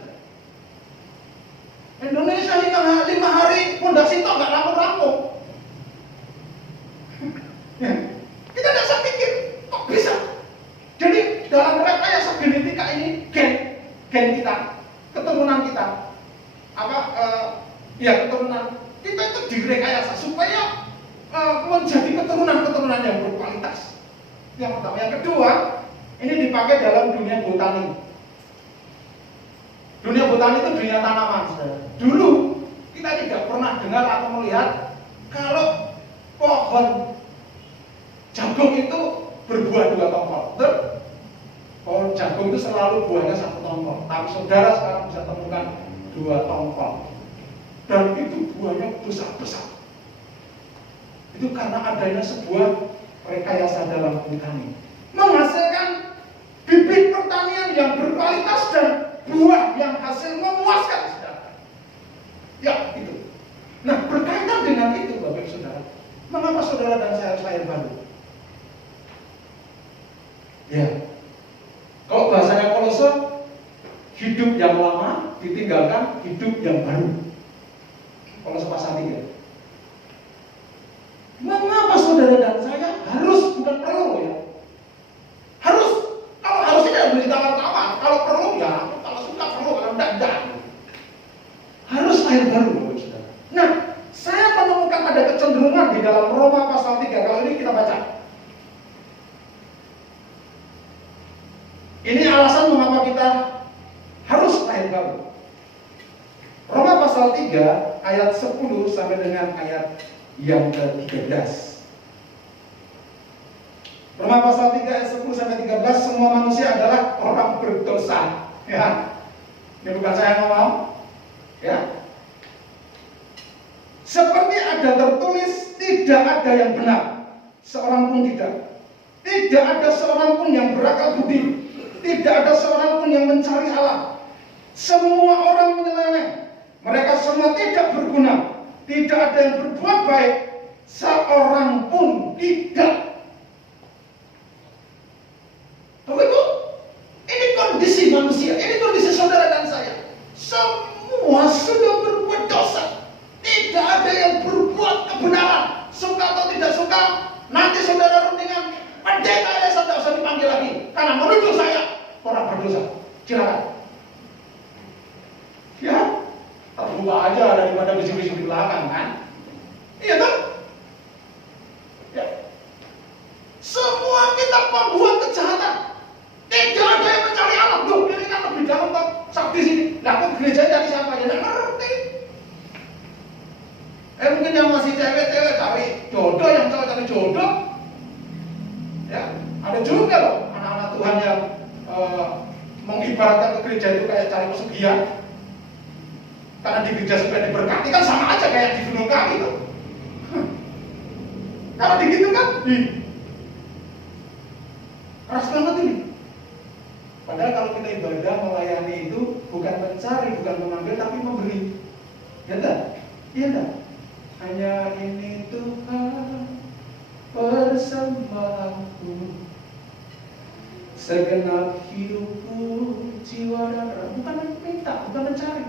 Indonesia 5 hari, pondasi itu nggak rampung-rampung. Ya. Kita tidak pikir, kok bisa? Jadi dalam rekayasa genetika ini, gen kita, keturunan kita, keturunan kita itu direkayasa supaya menjadi keturunan yang berkualitas. Yang pertama, yang kedua, ini dipakai dalam dunia botani. Dunia botani itu dunia tanaman. Dulu kita tidak pernah dengar atau melihat kalau pohon jagung itu berbuah 2 tongkol. Betul? Pohon jagung itu selalu buahnya 1 tongkol. Tapi saudara sekarang bisa temukan 2 tongkol. Dan itu buahnya besar-besar. Itu karena adanya sebuah rekayasa dalam botani. Menghasilkan bibit pertanian yang berkualitas dan buah yang hasil memuaskan, saudara. Ya, itu. Nah, berkaitan dengan itu, Bapak Ibu Saudara, mengapa saudara dan saya harus lahir baru? Ya, kalau bahasanya Kolose, hidup yang lama ditinggalkan hidup yang baru. Kolose pasal 3. Mengapa saudara dan saya harus, bukan perlu ya? Harus, kalau harus tidak boleh ditawar-tawar. Kalau perlu ya, kalau suka perlu, kalau tidak. Harus lahir baru, Bapak Saudara. Nah, saya menemukan ada kecenderungan di dalam Roma pasal 3. Kalau ini kita baca. Ini alasan mengapa kita harus lahir baru. Roma pasal 3 ayat 10 sampai dengan ayat yang ke-13. Roma pasal 3 ayat 10 sampai 13, semua manusia adalah orang berdosa. Ya. Ini bukan saya yang ngomong. Ya. Seperti ada tertulis, tidak ada yang benar, seorang pun tidak. Tidak ada seorang pun yang berakal budi. Tidak ada seorang pun yang mencari Allah. Semua orang menyeleweng. Mereka semua tidak berguna. Tidak ada yang berbuat baik. Seorang pun tidak. Bapak Ibu, ini kondisi manusia. Ini kondisi saudara dan saya. Semua sudah berbuat dosa. Tidak ada yang berbuat kebenaran. Suka atau tidak suka, nanti saudara rundingan pendeta ya tidak usah dipanggil lagi. Karena menuduh saya orang berdosa. Silakan. Ya, terbuka aja daripada bisik-bisik di belakang kan. Iya kan? Ya. Semua kita membuat kejahatan. Tidak ada yang mencari Allah. Loh, ini kan lebih dalam kok. Sabdi sini. Lah kok gereja dari siapa ya? Tidak ngerti. Mungkin yang masih cewek-cewek cari jodoh, yang cowok cari jodoh. Ya, ada juga loh anak-anak Tuhan yang mengibaratkan ke gereja itu kayak cari pesugihan. Karena di gereja supaya diberkati kan sama aja kayak di gunung kami itu. Kalau begitu kan, keras banget ini. Padahal kalau kita ibadah melayani itu bukan mencari, bukan mengambil, tapi memberi. Ya enggak? Iya enggak? Hanya ini Tuhan persembahanku, segenap hidupku, jiwa dan roh. Bukan minta, bukan mencari.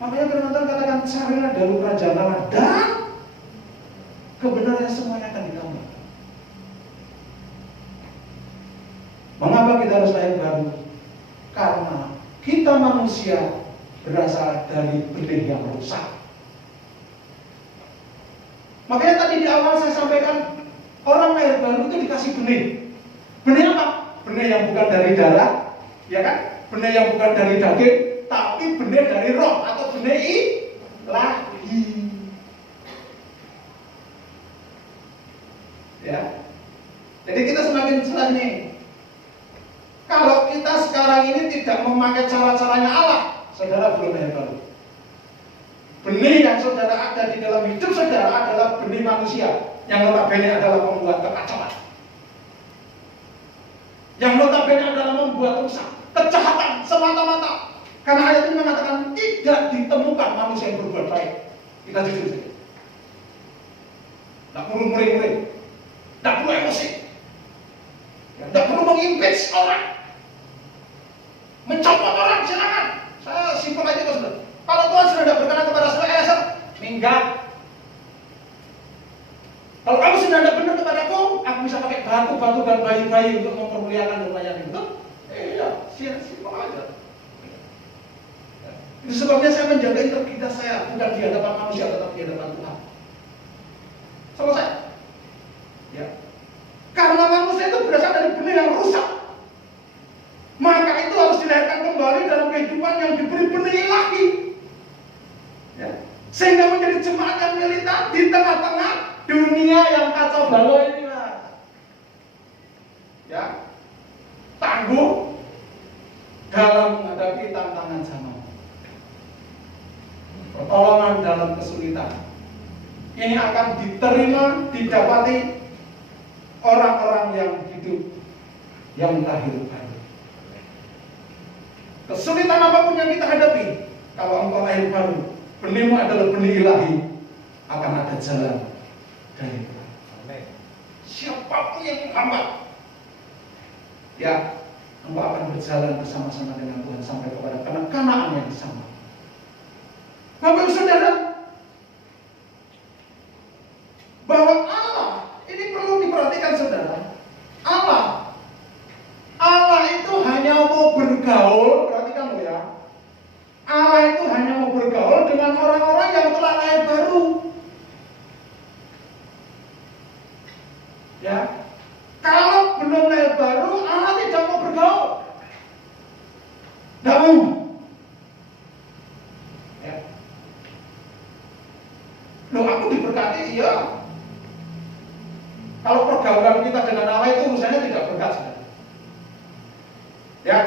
Makanya Firman katakan carilah dahulu kerajaan Allah dan kebenaran semuanya akan ditambah. Mengapa kita harus lahir baru? Karena kita manusia berasal dari benih yang rusak. Makanya tadi di awal saya sampaikan orang lahir baru itu dikasih benih. Benih apa? Benih yang bukan dari darah, ya kan? Benih yang bukan dari daging, tapi benih dari roh atau benih ilahi. Ya. Jadi kita semakin jelas nih. Kalau kita sekarang ini tidak memakai cara-caranya Allah, saudara belum lahir baru. Benih yang saudara ada di dalam hidup saudara adalah benih manusia yang notabene adalah membuat kekacauan. Yang notabene adalah membuat rusak, kejahatan semata-mata. Karena ayat ini mengatakan tidak ditemukan menemukan manusia yang berbuat baik. Kita jujur saja. Tidak perlu muring-muring, tidak perlu emosi, tidak perlu mengimpeach orang, mencopot orang, silakan. Saya simpel aja kok sudah. Kalau Tuhan sudah tidak berkenan kepada saya, minggat. Kalau kamu sudah tidak benar kepadaku, aku bisa pakai batu dan bayi-bayi untuk mempermuliakan rumahnya itu. Iya, simpel aja. Itu sebabnya saya menjaga integritas saya, bukan di hadapan manusia, tetapi di hadapan Tuhan. Selesai. Ya. Karena manusia itu berasal dari benih yang rusak, maka itu harus dilahirkan kembali dalam kehidupan yang diberi benih ilahi. Ya. Sehingga menjadi jemaat yang militan di tengah-tengah dunia yang kacau balau ini, Mas. Ya. Tangguh dalam menghadapi tantangan zaman. Pertolongan dalam kesulitan ini akan diterima, didapati orang-orang yang hidup, yang lahir baru. Kesulitan apapun yang kita hadapi, kalau engkau lahir baru, benihmu adalah benih ilahi, akan ada jalan dari Tuhan. Siapapun yang menghambat, ya, engkau akan berjalan bersama-sama dengan Tuhan sampai kepada Kanaan yang sama. Bapak Ibu Saudara, bahwa Allah, ini perlu diperhatikan saudara, Allah itu hanya mau bergaul, perhatikan lo ya, Allah itu hanya mau bergaul dengan orang-orang yang telah lahir baru. Ya, kalau belum lahir baru, Allah tidak mau bergaul. Tidak mau. Ya. Loh, aku diberkati, iya. Kalau pergaulan kita dengan Allah itu urusannya tidak berkat. Ya.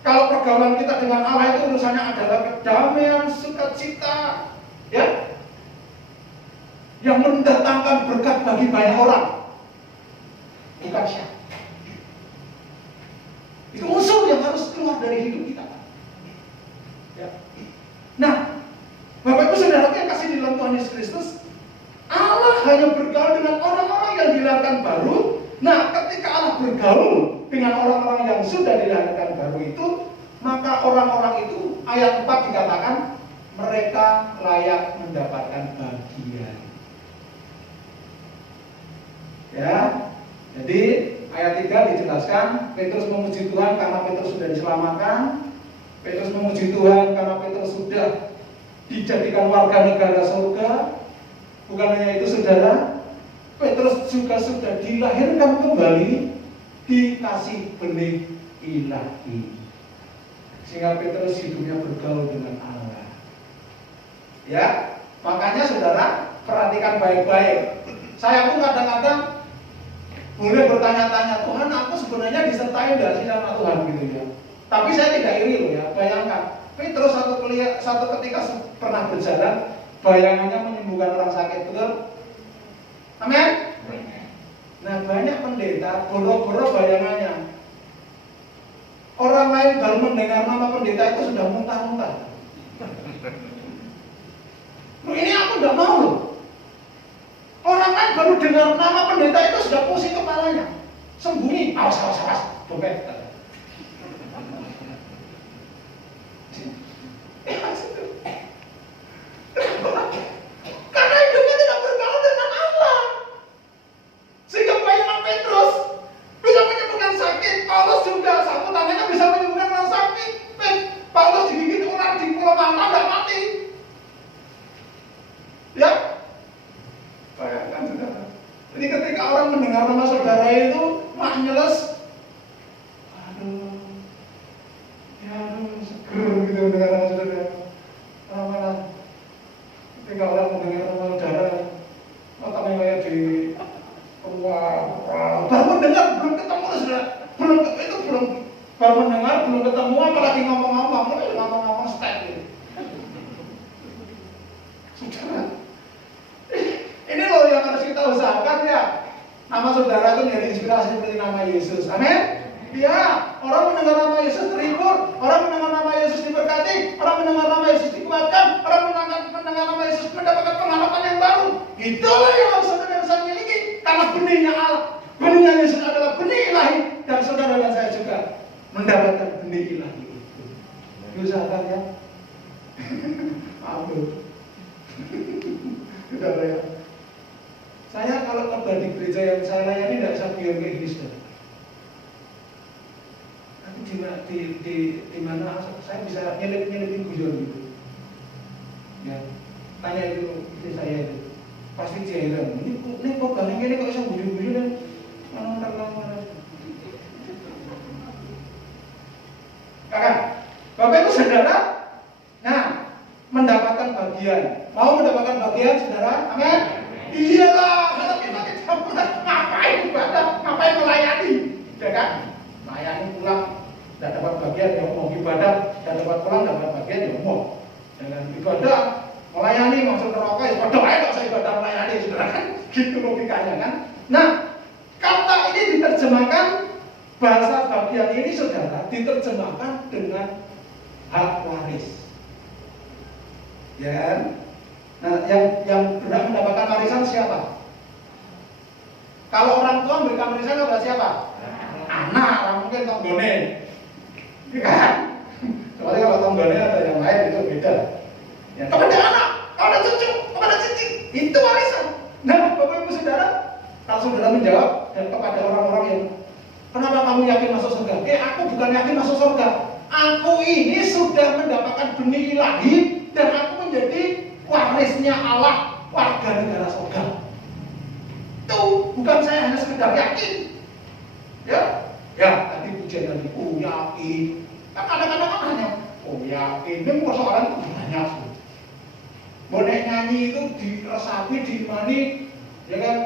Kalau pergaulan kita dengan Allah itu urusannya adalah kedamaian, sukacita, ya, yang mendatangkan berkat bagi banyak orang. Bukan syak. Itu unsur yang harus keluar dari hidup kita. Ya. Nah, Bapak Ibu Saudara yang kasih di dalam Tuhan Yesus Kristus, Allah hanya bergaul dengan orang-orang yang dilahirkan baru. Nah, ketika Allah bergaul dengan orang-orang yang sudah dilahirkan baru itu, maka orang-orang itu, ayat 4 dikatakan, mereka layak mendapatkan bagian. Ya, jadi ayat 3 dijelaskan, Petrus memuji Tuhan karena Petrus sudah diselamatkan. Petrus memuji Tuhan karena Petrus sudah dijadikan warga negara surga. Bukan hanya itu saudara, Petrus juga sudah dilahirkan kembali, dikasih benih ilahi, sehingga Petrus hidupnya bergaul dengan Allah. Ya, makanya saudara perhatikan baik-baik. Saya pun kadang-kadang boleh bertanya-tanya, Tuhan, aku sebenarnya disertai dari sih sama Tuhan gitu ya. Tapi saya tidak iri loh ya. Bayangkan, Petrus satu ketika pernah berjalan, bayangannya menyembuhkan orang sakit, betul? Amin. Nah, banyak pendeta boro-boro bayangannya. Orang lain baru mendengar nama pendeta itu sudah muntah-muntah. Loh, ini aku nggak mau loh. Orang lain baru dengar nama pendeta itu sudah pusing kepalanya. Sembunyi, awas, dompet. Karena hidupnya tidak bergaul dengan Allah. Sehingga bayangan Petrus bisa menyembuhkan sakit. Paulus juga satu tangannya bisa menyembuhkan orang sakit. Paulus digigit ular di Pulau Malta tidak mati. Ya, bayangkan saudara. Jadi ketika orang mendengar nama saudara itu maknyeles, seger gitu mendengar nama saudara. Malah ketika orang mendengar nama saudara, matanya kayak di baru mendengar belum ketemu saudara, baru mendengar belum ketemu apalagi ngomong-ngomong step gitu. Saudara, ini loh yang harus kita usahakan ya. Nama saudara itu menjadi inspirasi seperti nama Yesus. Amin. Ya, orang mendengar nama Yesus terhibur, orang mendengar nama Yesus diberkati, orang mendengar nama Yesus dikuatkan, orang mendengar nama Yesus mendapatkan pengharapan yang baru. Itulah yang harus saudara dan saya miliki. Karena benihnya Allah, benihnya Yesus adalah benih ilahi, dan saudara dan saya juga mendapatkan benih ilahi itu. Diusahakan ya. Aduh. Sudah ya. Saya kalau khotbah di gereja yang saya layani tidak bisa biar kayak gini sudah. Nanti di mana saya bisa nyelipin guyon gitu. Ya, tanya itu saya itu. Pasti dia heran. Ini khotbah ini kok bisa guyon-guyon dan mana. Kakak, Bapak Ibu Saudara, nah mendapatkan bagian. Mau mendapatkan bagian, saudara? Amin. Iyalah, kalau kita tidak pernah ngapain ibadah, ngapain melayani, ya kan? Melayani pulang, tidak dapat bagian, ya mau ibadah, tidak dapat pulang, dapat bagian, ya mau. Dengan ibadah, melayani masuk neraka, ya pada aja kalau saya ibadah melayani, saudara kan? Gitu logikanya kan? Nah, kata ini diterjemahkan, bahasa bagian ini saudara, diterjemahkan dengan hak waris. Ya kan? Nah, yang berhak mendapatkan warisan siapa? Kalau orang tua memberikan warisan kepada siapa? Anak, orang mungkin tonggone. Ya kan? Soalnya kalau tonggone ada yang lain itu beda. Ya, kepada anak, kepada cucu, kepada cici, itu warisan. Nah, Bapak Ibu Saudara, kalau saudara menjawab dan kepada orang-orang yang kenapa kamu yakin masuk surga? Aku bukan yakin masuk surga. Aku ini sudah mendapatkan benih ilahi dan aku menjadi warisnya Allah, warga negara surga. Itu bukan saya hanya sekedar yakin. Ya, tadi pujian tadi, yakin. Kan kadang-kadang kan hanya, yakin. Ini persoalan itu banyak. Bonek nyanyi itu diresapi, diimani, ya kan?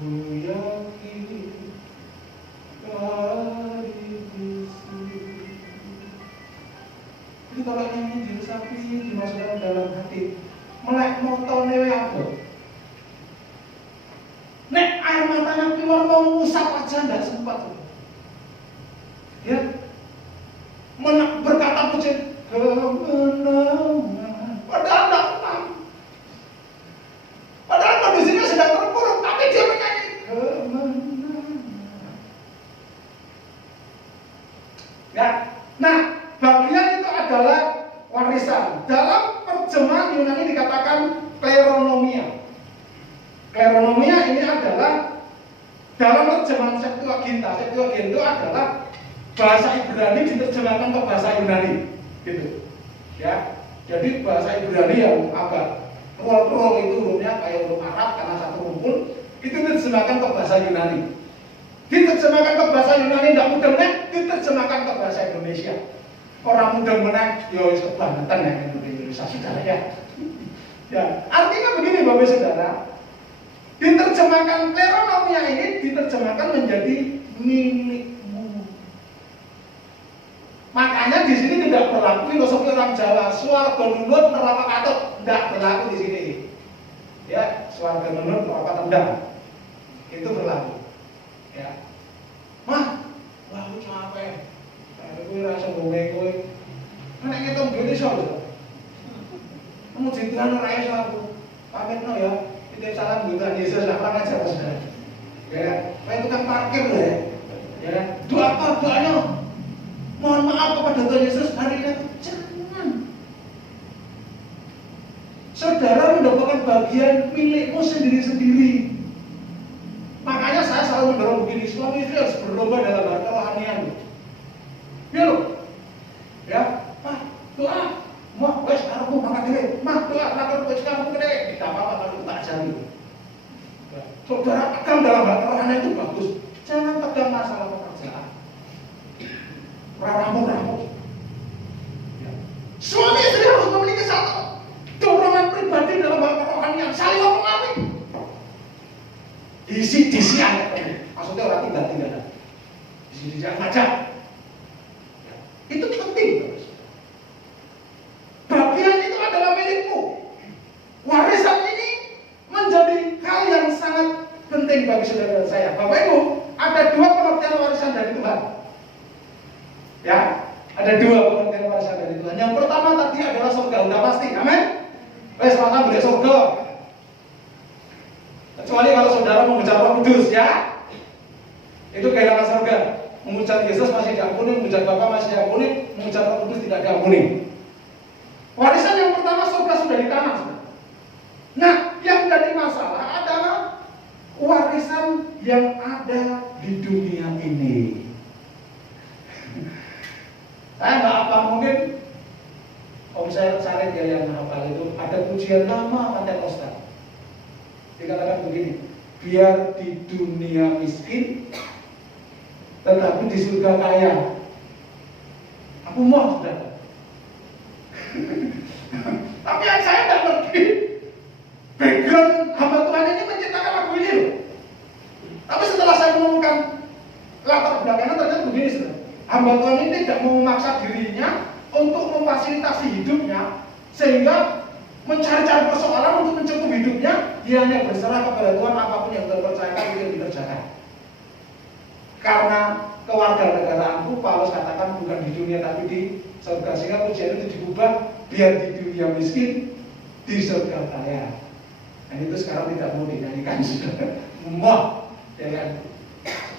Yakin. Jadi kalau nyanyi diresapi, dimasukkan dalam hati. Melek motone wae apa? Nek air matanya keluar mau ngusap aja ndak sempat. Ya. Berkata puji kemenangan. Padahal enggak menang. Padahal kondisinya sedang terpuruk, tapi dia menyanyi kemenangan. Ya. Nah, bagian itu adalah warisan. Dalam terjemahan Yunani dikatakan kleronomia. Kleronomia ini adalah dalam terjemahan Septuaginta. Septuaginta itu adalah bahasa Ibrani diterjemahkan ke bahasa Yunani, gitu. Ya, jadi bahasa Ibrani yang agak roll itu hurufnya kayak huruf Arab karena satu rumpun, itu diterjemahkan ke bahasa Yunani. Diterjemahkan ke bahasa Yunani tidak mudah, diterjemahkan ke bahasa Indonesia. Orang muda menang, ya kebangetan ya Indonesia saudara ya. Ya, artinya begini Bapak Saudara, diterjemahkan kleronomia ini diterjemahkan menjadi milikmu. Makanya di sini tidak berlaku filosofi orang Jawa, swarga nunut neraka katut, tidak berlaku di sini. Ya, swarga nunut neraka tendang. Itu berlaku. Ya. Mah, wah lu capek. Kowe rasa ngombe kowe. Nek ngitung duit iso lho. Kamu jenengan ora iso aku. Pamitno ya. Titip salam Tuhan Yesus apa aja Saudara. Ya, kayak tukang parkir lho ya. Ya, doa apa doanya? Mohon maaf kepada Tuhan Yesus hari ini. Jangan. Saudara mendapatkan bagian milikmu sendiri-sendiri. Makanya saya selalu mendorong begini, suami istri harus berlomba dalam harta rohanian. Ya loh, ya, doa, mau wes aku makan diri, doa, makan wes kamu gede, tidak apa-apa kalau tak ajari. Ya. Saudara pegang dalam hal rohani itu bagus, jangan pegang masalah pekerjaan, ramu. Ya. Suami istri harus memiliki satu dorongan pribadi dalam hal kerohanian, saling mempengaruhi. Disi aja, maksudnya orang tinggal, disi aja. Itu penting. Bagian itu adalah milikmu. Warisan ini menjadi hal yang sangat penting bagi saudara dan saya. Bapak Ibu, ada dua pengertian warisan dari Tuhan. Ya, ada dua pengertian warisan dari Tuhan. Yang pertama tadi adalah surga, udah pasti, amin. Wes makan boleh surga. Kecuali kalau saudara mengucap Roh Kudus, ya, itu kehilangan surga. Mengucap Yesus masih diampuni, mengucap Bapa masih diampuni, mengucap Roh Kudus tidak diampuni. Warisan yang pertama surga sudah di tangan. Nah, yang jadi masalah adalah warisan yang ada di dunia ini. Saya nggak apa mungkin om saya cari dia yang hafal itu ada pujian lama Pentekostal. Dikatakan begini, biar di dunia miskin, tetapi di surga kaya. Aku mau sudah. Tapi yang saya tidak ngerti background hamba Tuhan ini menciptakan lagu ini loh. Tapi setelah saya menemukan latar belakangnya ternyata begini sudah. Hamba Tuhan ini tidak mau memaksa dirinya untuk memfasilitasi hidupnya sehingga mencari-cari persoalan untuk mencukupi hidupnya. Dia hanya berserah kepada Tuhan, apapun yang terpercayakan itu yang dikerjakan. Karena kewarganegaraanku, Paulus katakan bukan di dunia tapi di surga, sehingga pujian itu diubah biar di dunia miskin, di surga kaya. Dan itu sekarang tidak mau dinyanyikan sudah. Ya kan?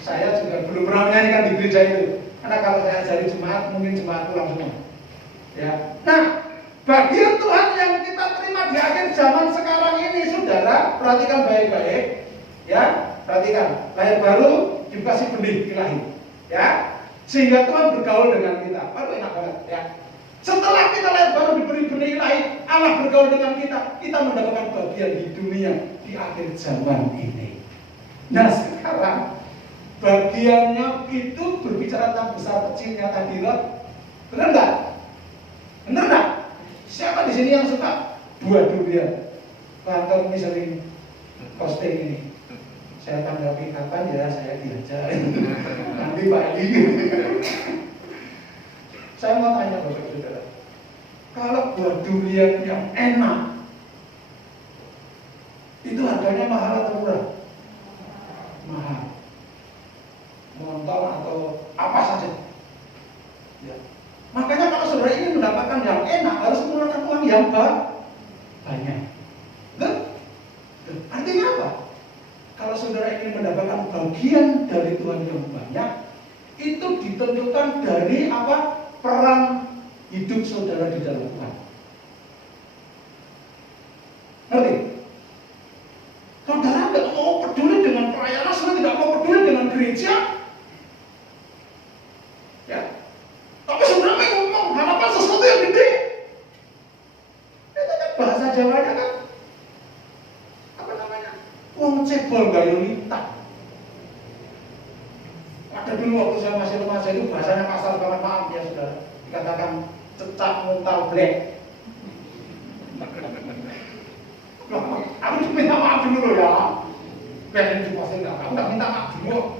Saya juga belum pernah menyanyikan di gereja itu. Karena kalau saya ajari jemaat, mungkin jemaat pulang semua. Ya. Nah, bagian Tuhan yang kita terima di akhir zaman sekarang ini, saudara, perhatikan baik-baik. Ya, perhatikan. Lahir baru dikasih benih ilahi. Ya, sehingga Tuhan bergaul dengan kita. Baru enak banget. Ya. Setelah kita lahir baru diberi benih ilahi, Allah bergaul dengan kita mendapatkan bagian di dunia di akhir zaman ini. Nah, sekarang bagiannya itu berbicara tentang besar kecilnya tadi loh. Benar nggak? Benar nggak? Siapa di sini yang suka buah durian? Kantor ini sering posting ini. Saya tanggapi kapan ya saya diajar. Nanti Pak Eli. Saya mau tanya Bapak Saudara, kalau buah durian yang enak itu harganya mahal atau murah? Mahal. Montong atau apa saja. Ya. Makanya kalau saudara ingin mendapatkan yang enak harus menggunakan uang yang banyak. Betul? Artinya apa? Kalau saudara ingin mendapatkan bagian dari Tuhan yang banyak, itu ditentukan dari apa? Peran hidup saudara di dalam Tuhan. Ngerti? Saudara tidak mau peduli dengan pelayanan, saudara tidak mau peduli dengan gereja. Ya. Tapi saudara ngomong harapan sesuatu yang gede. Itu kan bahasa Jawanya kan apa namanya? Wong cebol gayo lintak. Ada dulu waktu saya masih remaja itu bahasanya kasar banget, maaf ya saudara. Dikatakan cecak muntal black. Aku minta maaf dulu ya. Pengen juga saya nggak minta maaf dulu.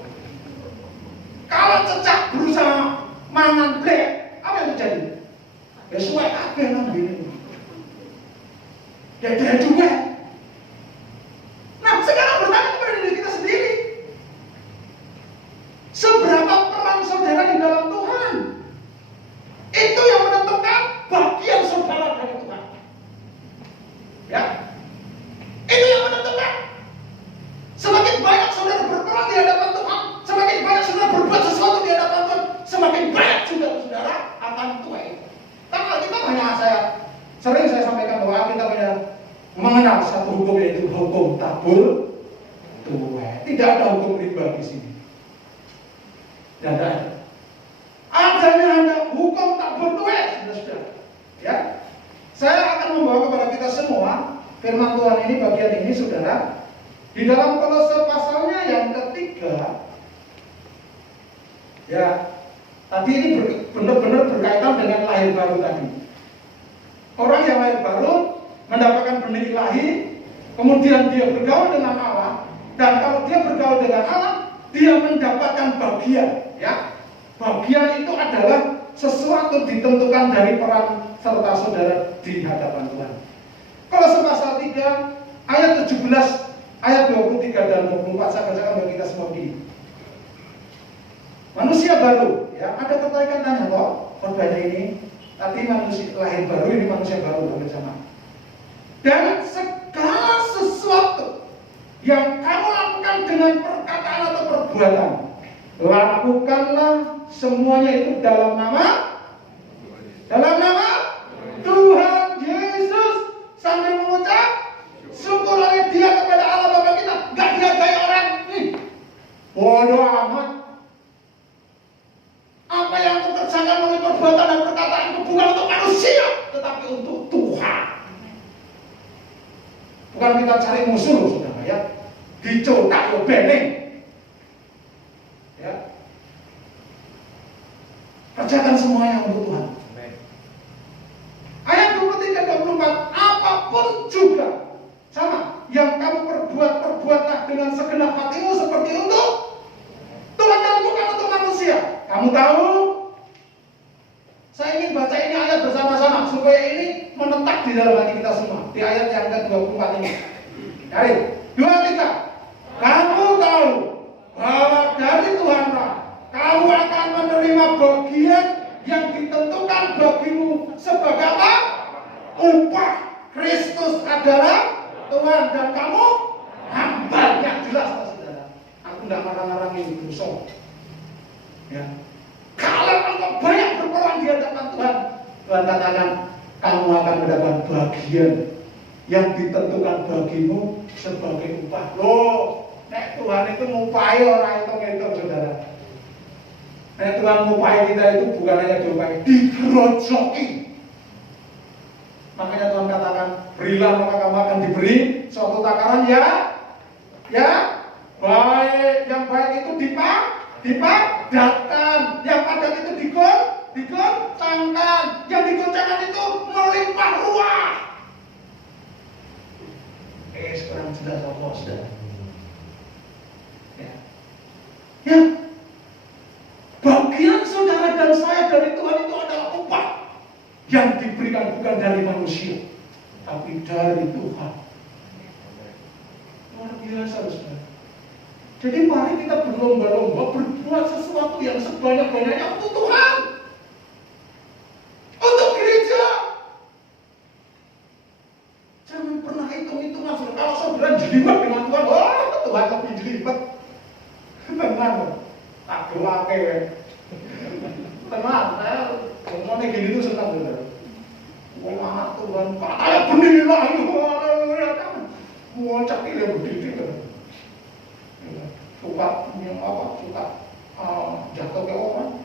Kalau cecak berusaha mangan black, apa yang terjadi? Ya suai apa yang begini. Ya dia juga. Nah sekarang bertanya kepada diri kita sendiri. Seberapa peran saudara di dalam Tuhan? Itu yang menentukan bagian saudara dari Tuhan. Ya, itu yang menentukan. Semakin banyak saudara berperan di hadapan Tuhan, semakin banyak saudara berbuat sesuatu di hadapan Tuhan, semakin banyak saudara akan tuai. Karena kita sering saya sampaikan bahwa kita punya mengenal satu hukum, yaitu hukum tabur tuai. Tidak ada hukum riba di sini. Tidak ada. Adanya ada hukum tabur tuai, saudara. Ya, saya akan membawa kepada kita semua firman Tuhan ini, bagian ini, saudara. Di dalam Kolose pasalnya yang ketiga, ya, tadi ini benar-benar berkaitan dengan lahir baru tadi. Orang yang lahir baru mendapatkan benih ilahi, kemudian dia bergaul dengan Allah, dan kalau dia bergaul dengan Allah, dia mendapatkan bagian. Ya, bagian itu adalah sesuatu ditentukan dari peran serta saudara di hadapan Tuhan. Kolose pasal 3 ayat 17, ayat 23 dan 24 saya bacakan bagi kita semua begini. Manusia baru, ya ada ketertarikan tanya kok khotbahnya ini. Tadi manusia lahir baru, ini manusia baru hampir sama. Dan segala sesuatu yang kamu lakukan dengan perkataan atau perbuatan, lakukanlah semuanya itu dalam nama Tuhan Yesus, sambil mengucap syukur oleh Dia kepada Allah Bapa kita. Gak dihargai orang nih. Bodoh amat. Apa yang kau kerjakan oleh perbuatan dan perkataan itu bukan untuk manusia, tetapi untuk Tuhan. Bukan kita cari musuh, saudara ya. Dicotak yo beneng. Ya. Kerjakan semuanya untuk Tuhan. Ayat 23-24, apapun juga sama yang kamu perbuatlah dengan segenap hatimu seperti untuk Tuhan dan bukan untuk manusia. Kamu tahu? Saya ingin baca ini ayat bersama-sama supaya ini menetap di dalam hati kita semua. Di ayat yang ke-24 ini. Cari. 2, 3. Kamu tahu bahwa dari Tuhanlah kamu akan menerima bagian yang ditentukan bagimu sebagai apa? Upah. Kristus adalah Tuhan dan kamu hambanya. Jelas, saudara. Aku tidak marah-marahin dosa. Ya. Kalau engkau banyak berperang di hadapan Tuhan, Tuhan katakan kamu akan mendapat bagian yang ditentukan bagimu sebagai upah. Loh, nek Tuhan itu ngupahi orang itu, saudara. Nek Tuhan ngupahi kita itu bukan hanya diupahi, digerojoki. Makanya Tuhan katakan, berilah maka kamu akan diberi suatu takaran baik. Yang baik itu dipadatkan, yang padat itu digoncangkan, yang digoncangkan itu melimpah ruah. Sekarang sudah tahu, saudara. Ya. Bagian saudara dan saya dari Tuhan itu adalah upah yang diberikan bukan dari manusia, tapi dari Tuhan. Luar biasa, saudara. Jadi mari kita berlomba-lomba berbuat sesuatu yang sebanyak-banyaknya untuk Tuhan, untuk gereja. Jangan pernah hitung-hitungan. Kalau saudara jelimet dengan Tuhan, Tuhan lebih jelimet. Tenang, tak gelake. Tenang, saya ngomongnya gini tuh senang, saudara. Wah, Tuhan, katanya benih lah. Mau cakil ya berdiri. Suka jatuh ke orang.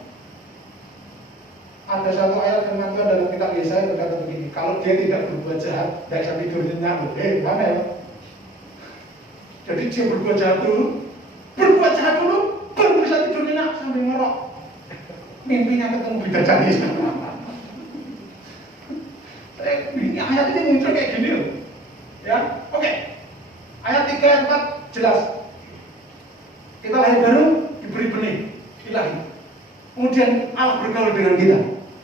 Ada satu ayat firman Tuhan dalam kitab Yesaya berkata begini, kalau dia tidak berbuat jahat, tidak bisa tidur nyenyak. Mana ya? Jadi dia berbuat jahat dulu, baru bisa tidur nyenyak sambil ngerok. Mimpinya ketemu bidadari. Ini ayat ini muncul kayak gini loh. Ya, oke. Ayat 3 ayat 4 jelas. Kita lahir baru, diberi benih ilahi. Kemudian Allah bergaul dengan kita.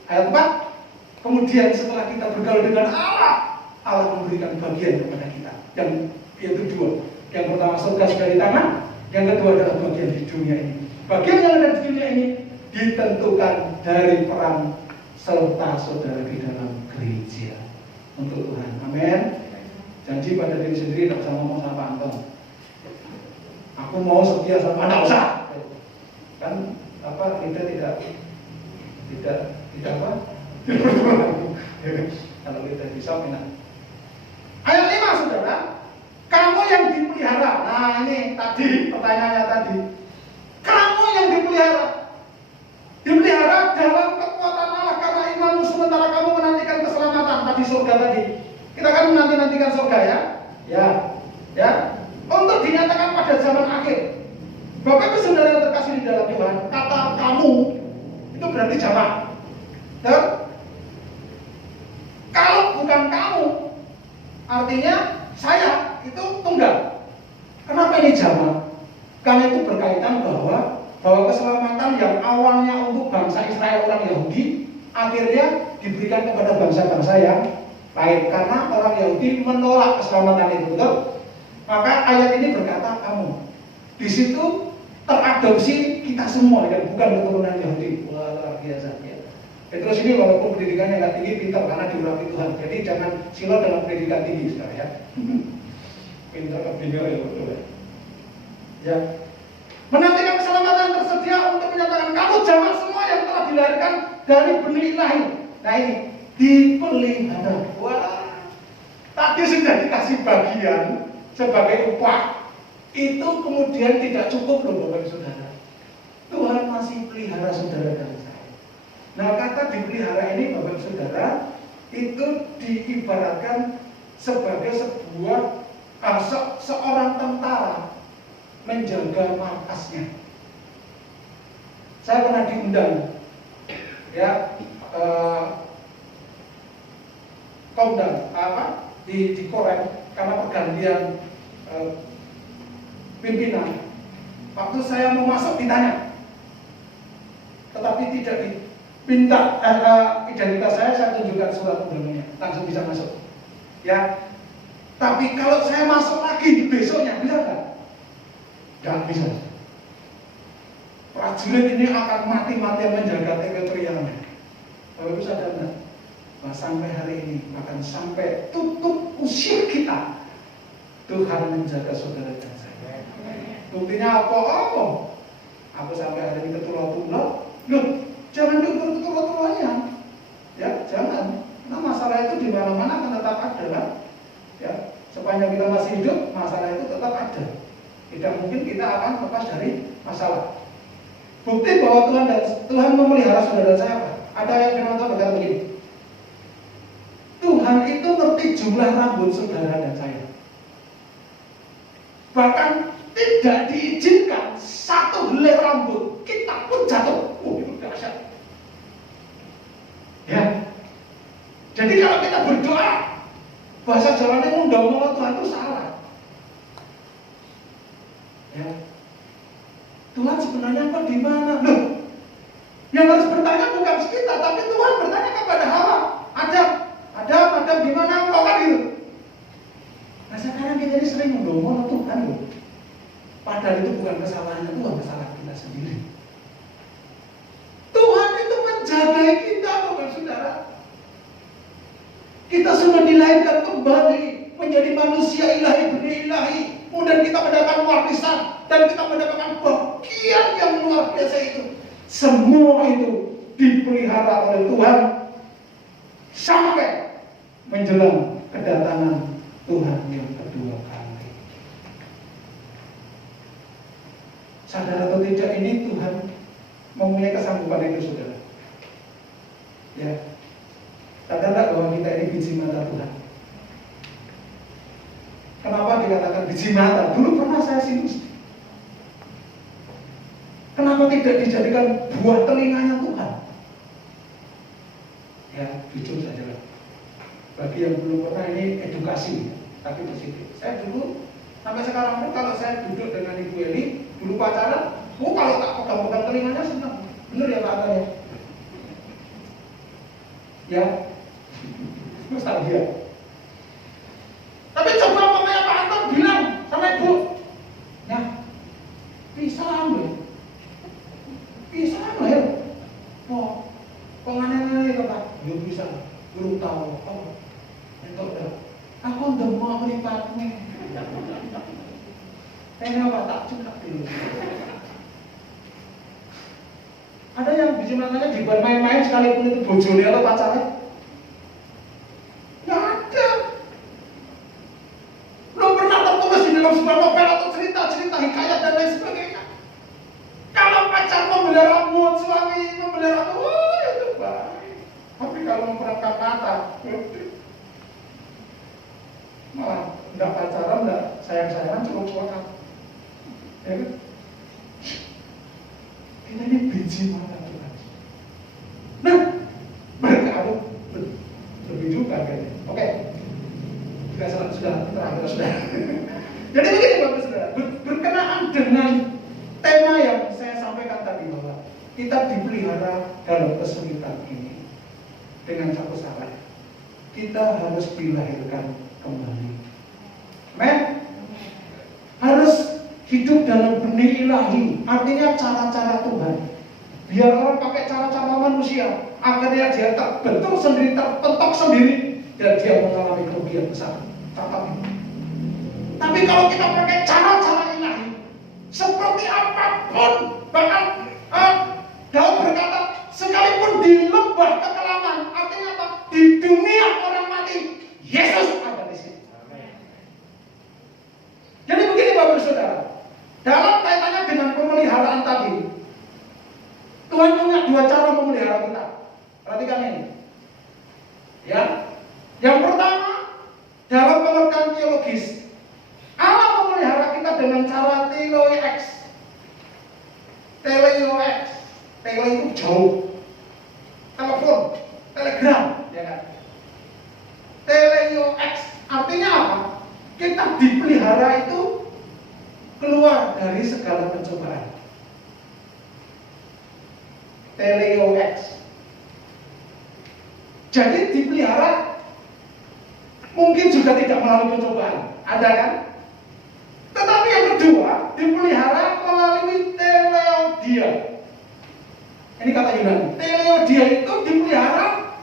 Ayat 4, kemudian setelah kita bergaul dengan Allah, Allah memberikan bagian kepada kita. Yang yaitu 2. Yang pertama surga sudah di tangan, yang kedua adalah bagian di dunia ini. Bagian yang ada di dunia ini ditentukan dari peran serta saudara di dalam gereja untuk Tuhan. Amin. Janji pada diri sendiri, tidak usah ngomong sama Pak Anton. Aku mau setia sama anak usah. Kan apa kita tidak apa? Kalau kita bisa enak. Ayat 5, saudara. Kamu yang dipelihara. Nah, ini tadi pertanyaannya tadi. Kamu yang dipelihara. Dipelihara dalam kekuatan Allah karena imanmu sementara kamu menantikan keselamatan. Tadi surga tadi. Kita kan menantikan surga ya. Ya. Untuk dinyatakan pada zaman akhir. Bapak Ibu saudara yang terkasih di dalam Tuhan, kata kamu itu berarti jamak. Dan kalau bukan kamu, artinya saya itu tunggal. Kenapa ini jamak? Karena itu berkaitan bahwa keselamatan yang awalnya untuk bangsa Israel orang Yahudi akhirnya diberikan kepada bangsa-bangsa yang lain karena orang Yahudi menolak keselamatan itu, betul? Maka ayat ini berkata kamu. Di situ teradopsi kita semua yang bukan keturunan Yahudi. Wah, luar biasa ya. Petrus ini walaupun pendidikannya nggak tinggi, pintar karena diurapi Tuhan. Jadi jangan silau dengan pendidikan tinggi sekarang ya. Pintar keblinger ya betul ya. Ya. Menantikan keselamatan yang tersedia untuk menyatakan kamu jamaah semua yang telah dilahirkan dari benih ilahi. Nah ini dipelihara. Wah, tadi sudah dikasih bagian sebagai upah. Itu kemudian tidak cukup loh Bapak Saudara. Tuhan masih pelihara saudara dan saya. Nah kata dipelihara ini Bapak Saudara itu diibaratkan sebagai sebuah seorang tentara menjaga markasnya. Saya pernah diundang ya kondang di Korem karena pergantian pimpinan. Waktu saya mau masuk ditanya, tetapi tidak diminta identitas saya tunjukkan surat undangannya, langsung bisa masuk. Ya, tapi kalau saya masuk lagi besoknya bisa nggak? Nggak bisa. Prajurit ini akan mati-matian menjaga teritorialnya. Bapak Ibu sadar nggak? Nah, sampai hari ini, bahkan sampai tutup usia kita, Tuhan menjaga saudara dan saya. Buktinya apa-apa. Aku sampai hari ini ketua-tua, loh, jangan diukur ketua-tuanya. Ya, jangan. Nah, masalah itu di mana-mana akan tetap ada kan? Ya, sepanjang kita masih hidup, masalah itu tetap ada. Tidak mungkin kita akan lepas dari masalah. Bukti bahwa Tuhan memelihara saudara saya apa? Ada yang firman Tuhan berkata begini. Tuhan itu ngerti jumlah rambut saudara dan saya. Bahkan tidak diizinkan satu helai rambut kita pun jatuh. Itu dahsyat. Ya. Jadi kalau kita berdoa, bahasa Jawanya ngundang Tuhan itu salah. Ya. Tuhan sebenarnya kok di mana? Loh, yang harus bertanya bukan kita, tapi Tuhan bertanya kepada Hawa. Adam, di mana engkau kan gitu? Nah sekarang kita ini sering ngomong Tuhan loh. Padahal itu bukan kesalahannya Tuhan, kesalahan kita sendiri. Tuhan itu menjaga kita, Bapak Saudara. Kita sudah dilahirkan kembali menjadi manusia ilahi, benih ilahi. Kemudian kita mendapatkan warisan dan kita mendapatkan bagian yang luar biasa itu. Semua itu dipelihara oleh Tuhan sampai menjelang kedatangan Tuhan yang kedua kali. Sadar atau tidak ini Tuhan mempunyai kesanggupan itu saudara. Ya, sadar tak bahwa kita ini biji mata Tuhan? Kenapa dikatakan biji mata? Dulu pernah saya sinus. Kenapa tidak dijadikan buah telinganya Tuhan? Ya, jujur saja lah. Bagi yang belum pernah ini edukasi, tapi positif. Saya dulu sampai sekarang pun kalau saya duduk dengan Ibu Eli, dulu pacaran, kalau tak pegang-pegang telinganya senang. Bener ya Pak ya? Ya, nostalgia. Tapi coba mamanya Pak Anton bilang sama Ibu, ya, bisa ambil. Bisa ambil. Oh, penganenan itu Pak, ya bisa. Belum tahu. Oh, itu udah. Aku udah mau meripatnya. Kenapa tak cekak dulu? Ada yang biji matanya dibuat main-main sekalipun itu bojone atau pacarnya? Nggak ada. Belum pernah tertulis di dalam sebuah novel atau cerita-cerita hikayat dan lain sebagainya. Kalau pacar memelihara mood, suami memelihara mood, itu baik. Tapi kalau memperangkat mata, malah nggak pacaran, nggak sayang-sayangan, celuk-celukan. Ya kan? Kita ini biji mata Tuhan. Nah, mereka lebih juga kan? Oke. Sudah terakhir sudah. Jadi begini Bapak Saudara, berkenaan dengan tema yang saya sampaikan tadi bahwa kita dipelihara dalam kesulitan ini dengan satu syarat. Kita harus dilahirkan kembali. Amen. Harus hidup dalam benih ilahi, artinya cara-cara Tuhan. Biar orang pakai cara-cara manusia, akhirnya dia terbentuk sendiri, terpentok sendiri, dan dia mengalami kerugian besar. Tapi kalau kita pakai cara-cara ilahi, seperti apapun, bahkan Daud berkata, sekalipun di lembah kekelaman, artinya apa? Di dunia orang mati, Yesus ada di sini. Jadi begini Bapak Saudara, dalam kaitannya dengan pemeliharaan tadi, Tuhan punya dua cara memelihara kita. Perhatikan ini. Ya. Yang pertama, dalam pengertian teologis, Allah memelihara kita dengan cara teleox. Teleox. Tele itu jauh. Telepon, telegram, ya kan? Teleox artinya apa? Kita dipelihara itu keluar dari segala pencobaan. Teleox. Jadi dipelihara mungkin juga tidak melalui pencobaan, ada kan? Tetapi yang kedua, dipelihara melalui teleodia. Ini kata Yunani. Teleodia itu dipelihara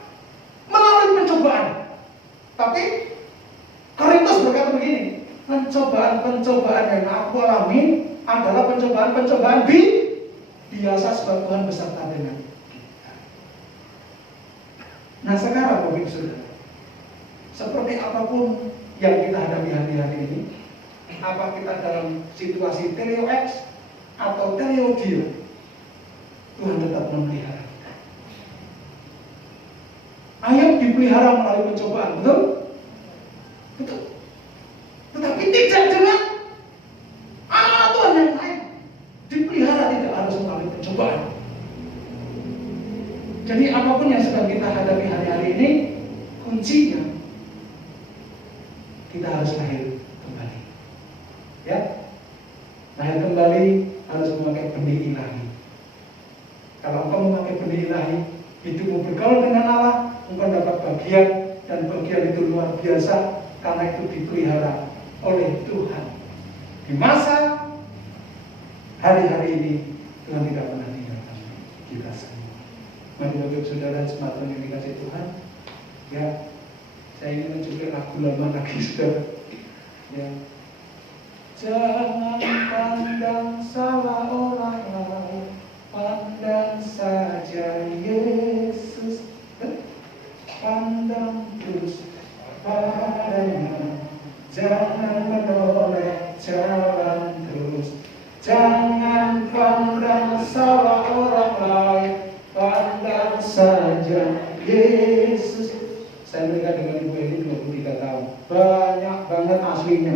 melalui pencobaan. Tapi Korintus berkata begini, pencobaan-pencobaan yang aku alami adalah pencobaan-pencobaan biasa sebab Tuhan beserta dengan kita. Nah sekarang Bapak Ibu Saudara, seperti apapun yang kita hadapi hari-hari ini, apa kita dalam situasi teleox atau teleodia, Tuhan tetap memelihara kita. Ayub dipelihara melalui pencobaan, betul? Betul. Tetapi tidak dengan Tuhan yang lain. Dipelihara tidak harus melalui pencobaan. Jadi apapun yang sedang kita hadapi hari-hari ini, kuncinya kita harus lahir kembali. Ya, lahir kembali harus memakai benih ilahi. Kalau engkau memakai benih ilahi, hidupmu bergaul dengan Allah, engkau dapat bagian, dan bagian itu luar biasa karena itu dipelihara oleh Tuhan. Di masa hari-hari ini Tuhan tidak pernah tinggalkan kita semua. Mari Bapak Saudara jemaat yang dikasih Tuhan, ya, saya ingin mencuri lagu lama lagi Saudara. Ya, jangan pandang salah orang lain, pandang saja Yesus, pandang terus padanya, jangan menoleh jalan terus, jangan pandang salah orang lain, pandang saja Yesus. Saya menikah dengan Ibu Eli 23 tahun, banyak banget aslinya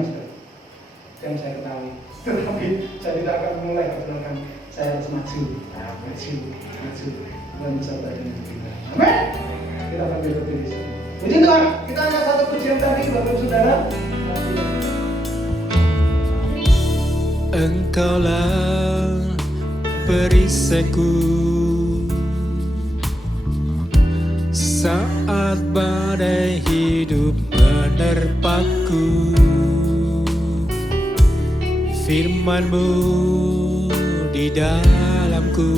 yang saya ketahui, tetapi saya tidak akan mulai karena saya harus maju, dan bersama dengan kita. Amin. Kita akan berdiri di sini. Puji Tuhan, kita hanya satu pujian tadi, Bapak Saudara. Engkaulah perisaiku saat badai hidup menerpaku. Firman-Mu di dalamku,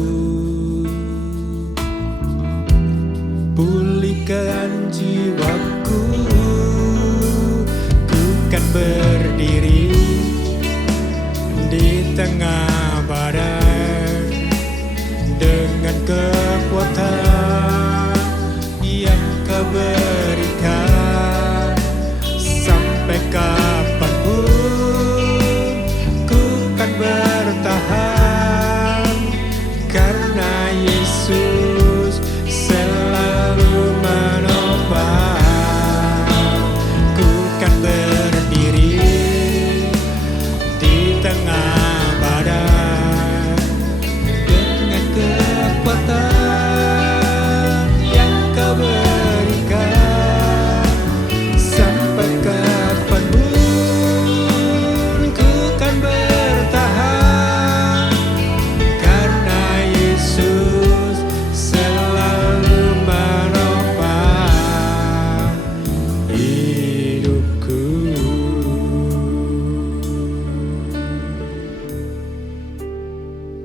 pulihkan jiwaku. Ku kan berdiri di tengah badai dengan kekuatan yang Kau berikan. Sampai kapanpun ku kan bertahan karena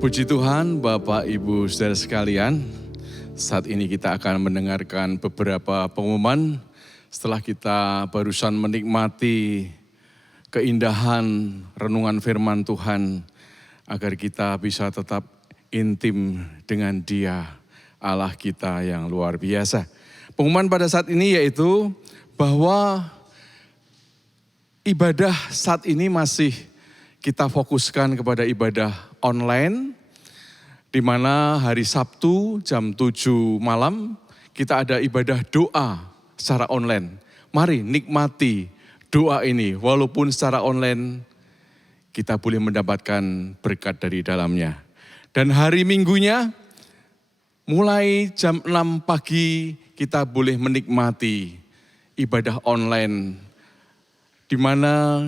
Puji Tuhan, Bapak, Ibu, Saudara sekalian. Saat ini kita akan mendengarkan beberapa pengumuman setelah kita barusan menikmati keindahan renungan firman Tuhan agar kita bisa tetap intim dengan Dia, Allah kita yang luar biasa. Pengumuman pada saat ini yaitu bahwa ibadah saat ini masih kita fokuskan kepada ibadah online, di mana hari Sabtu jam 7 malam kita ada ibadah doa secara online. Mari nikmati doa ini, walaupun secara online kita boleh mendapatkan berkat dari dalamnya. Dan hari Minggunya mulai jam 6 pagi kita boleh menikmati ibadah online, di mana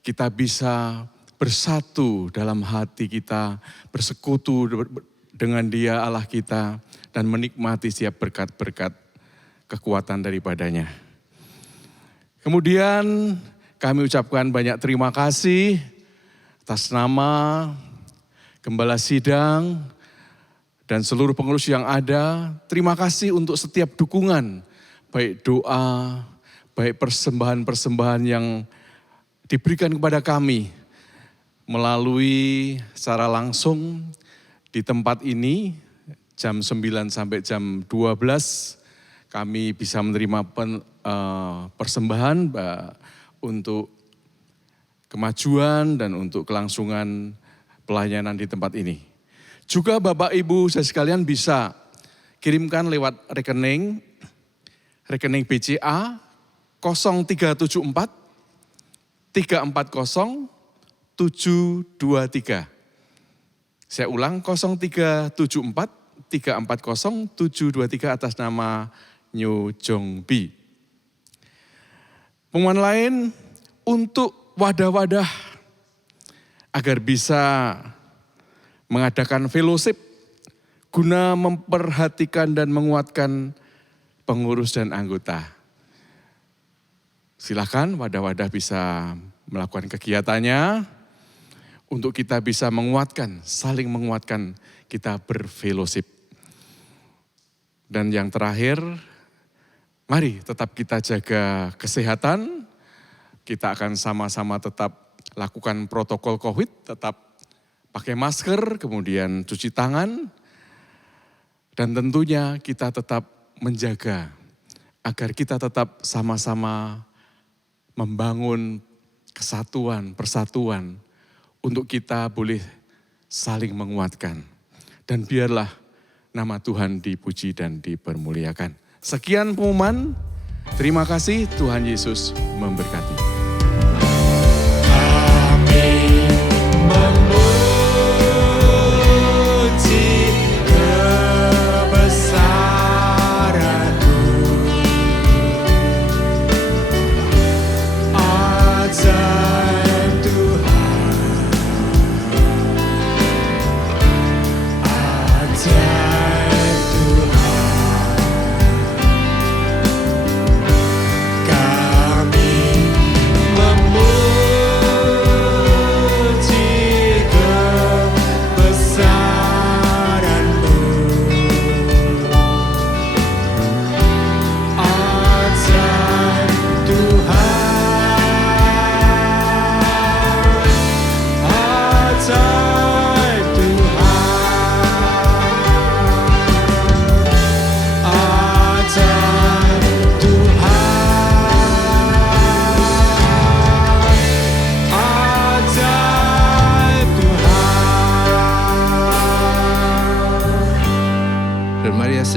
kita bisa bersatu dalam hati kita, bersekutu dengan Dia Allah kita, dan menikmati setiap berkat-berkat kekuatan daripadanya. Kemudian kami ucapkan banyak terima kasih atas nama Gembala Sidang dan seluruh pengurus yang ada. Terima kasih untuk setiap dukungan, baik doa, baik persembahan-persembahan yang diberikan kepada kami melalui secara langsung di tempat ini jam 9 sampai jam 12 kami bisa menerima persembahan untuk kemajuan dan untuk kelangsungan pelayanan di tempat ini. Juga Bapak Ibu saya sekalian bisa kirimkan lewat rekening BCA 0374 340 723. Saya ulang 0374 340 723 atas nama Nyo Jong Bi. Pengumuman lain untuk wadah-wadah agar bisa mengadakan fellowship guna memperhatikan dan menguatkan pengurus dan anggota. Silakan wadah-wadah bisa melakukan kegiatannya untuk kita bisa menguatkan, saling menguatkan kita berfellowship. Dan yang terakhir, mari tetap kita jaga kesehatan. Kita akan sama-sama tetap lakukan protokol COVID, tetap pakai masker, kemudian cuci tangan. Dan tentunya kita tetap menjaga agar kita tetap sama-sama membangun kesatuan, persatuan untuk kita boleh saling menguatkan. Dan biarlah nama Tuhan dipuji dan dipermuliakan. Sekian pengumuman, terima kasih, Tuhan Yesus memberkati.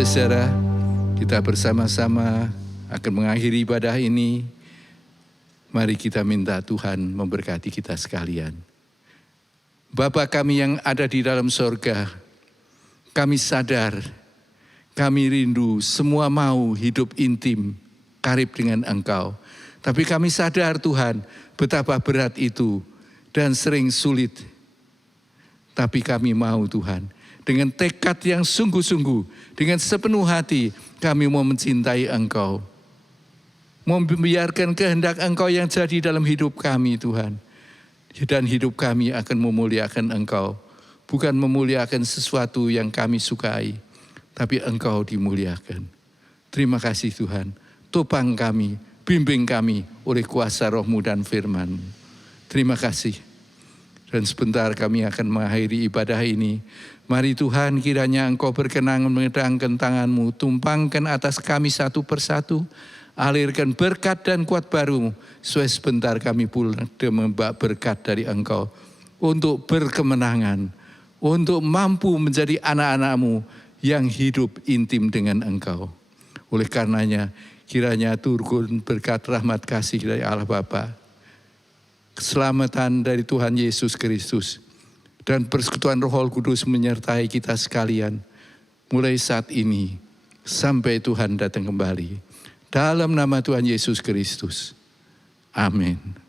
Saudara, kita bersama-sama akan mengakhiri ibadah ini. Mari kita minta Tuhan memberkati kita sekalian. Bapa kami yang ada di dalam sorga, kami sadar, kami rindu, semua mau hidup intim, karib dengan Engkau. Tapi kami sadar Tuhan, betapa berat itu dan sering sulit. Tapi kami mau Tuhan, dengan tekad yang sungguh-sungguh, dengan sepenuh hati kami mau mencintai Engkau. Membiarkan kehendak Engkau yang jadi dalam hidup kami Tuhan. Dan hidup kami akan memuliakan Engkau. bukan memuliakan sesuatu yang kami sukai, tapi Engkau dimuliakan. Terima kasih Tuhan, topang kami, bimbing kami oleh kuasa roh-Mu dan firman-Mu. Terima kasih. Dan sebentar kami akan mengakhiri ibadah ini. Mari Tuhan, kiranya Engkau berkenan mengedangkan tangan-Mu, tumpangkan atas kami satu persatu, alirkan berkat dan kuat baru, sebentar kami pula membawa berkat dari Engkau, untuk berkemenangan, untuk mampu menjadi anak-anak-Mu yang hidup intim dengan Engkau. Oleh karenanya, kiranya turun berkat rahmat kasih dari Allah Bapa, keselamatan dari Tuhan Yesus Kristus, dan persekutuan Roh Kudus menyertai kita sekalian, mulai saat ini sampai Tuhan datang kembali. Dalam nama Tuhan Yesus Kristus. Amin.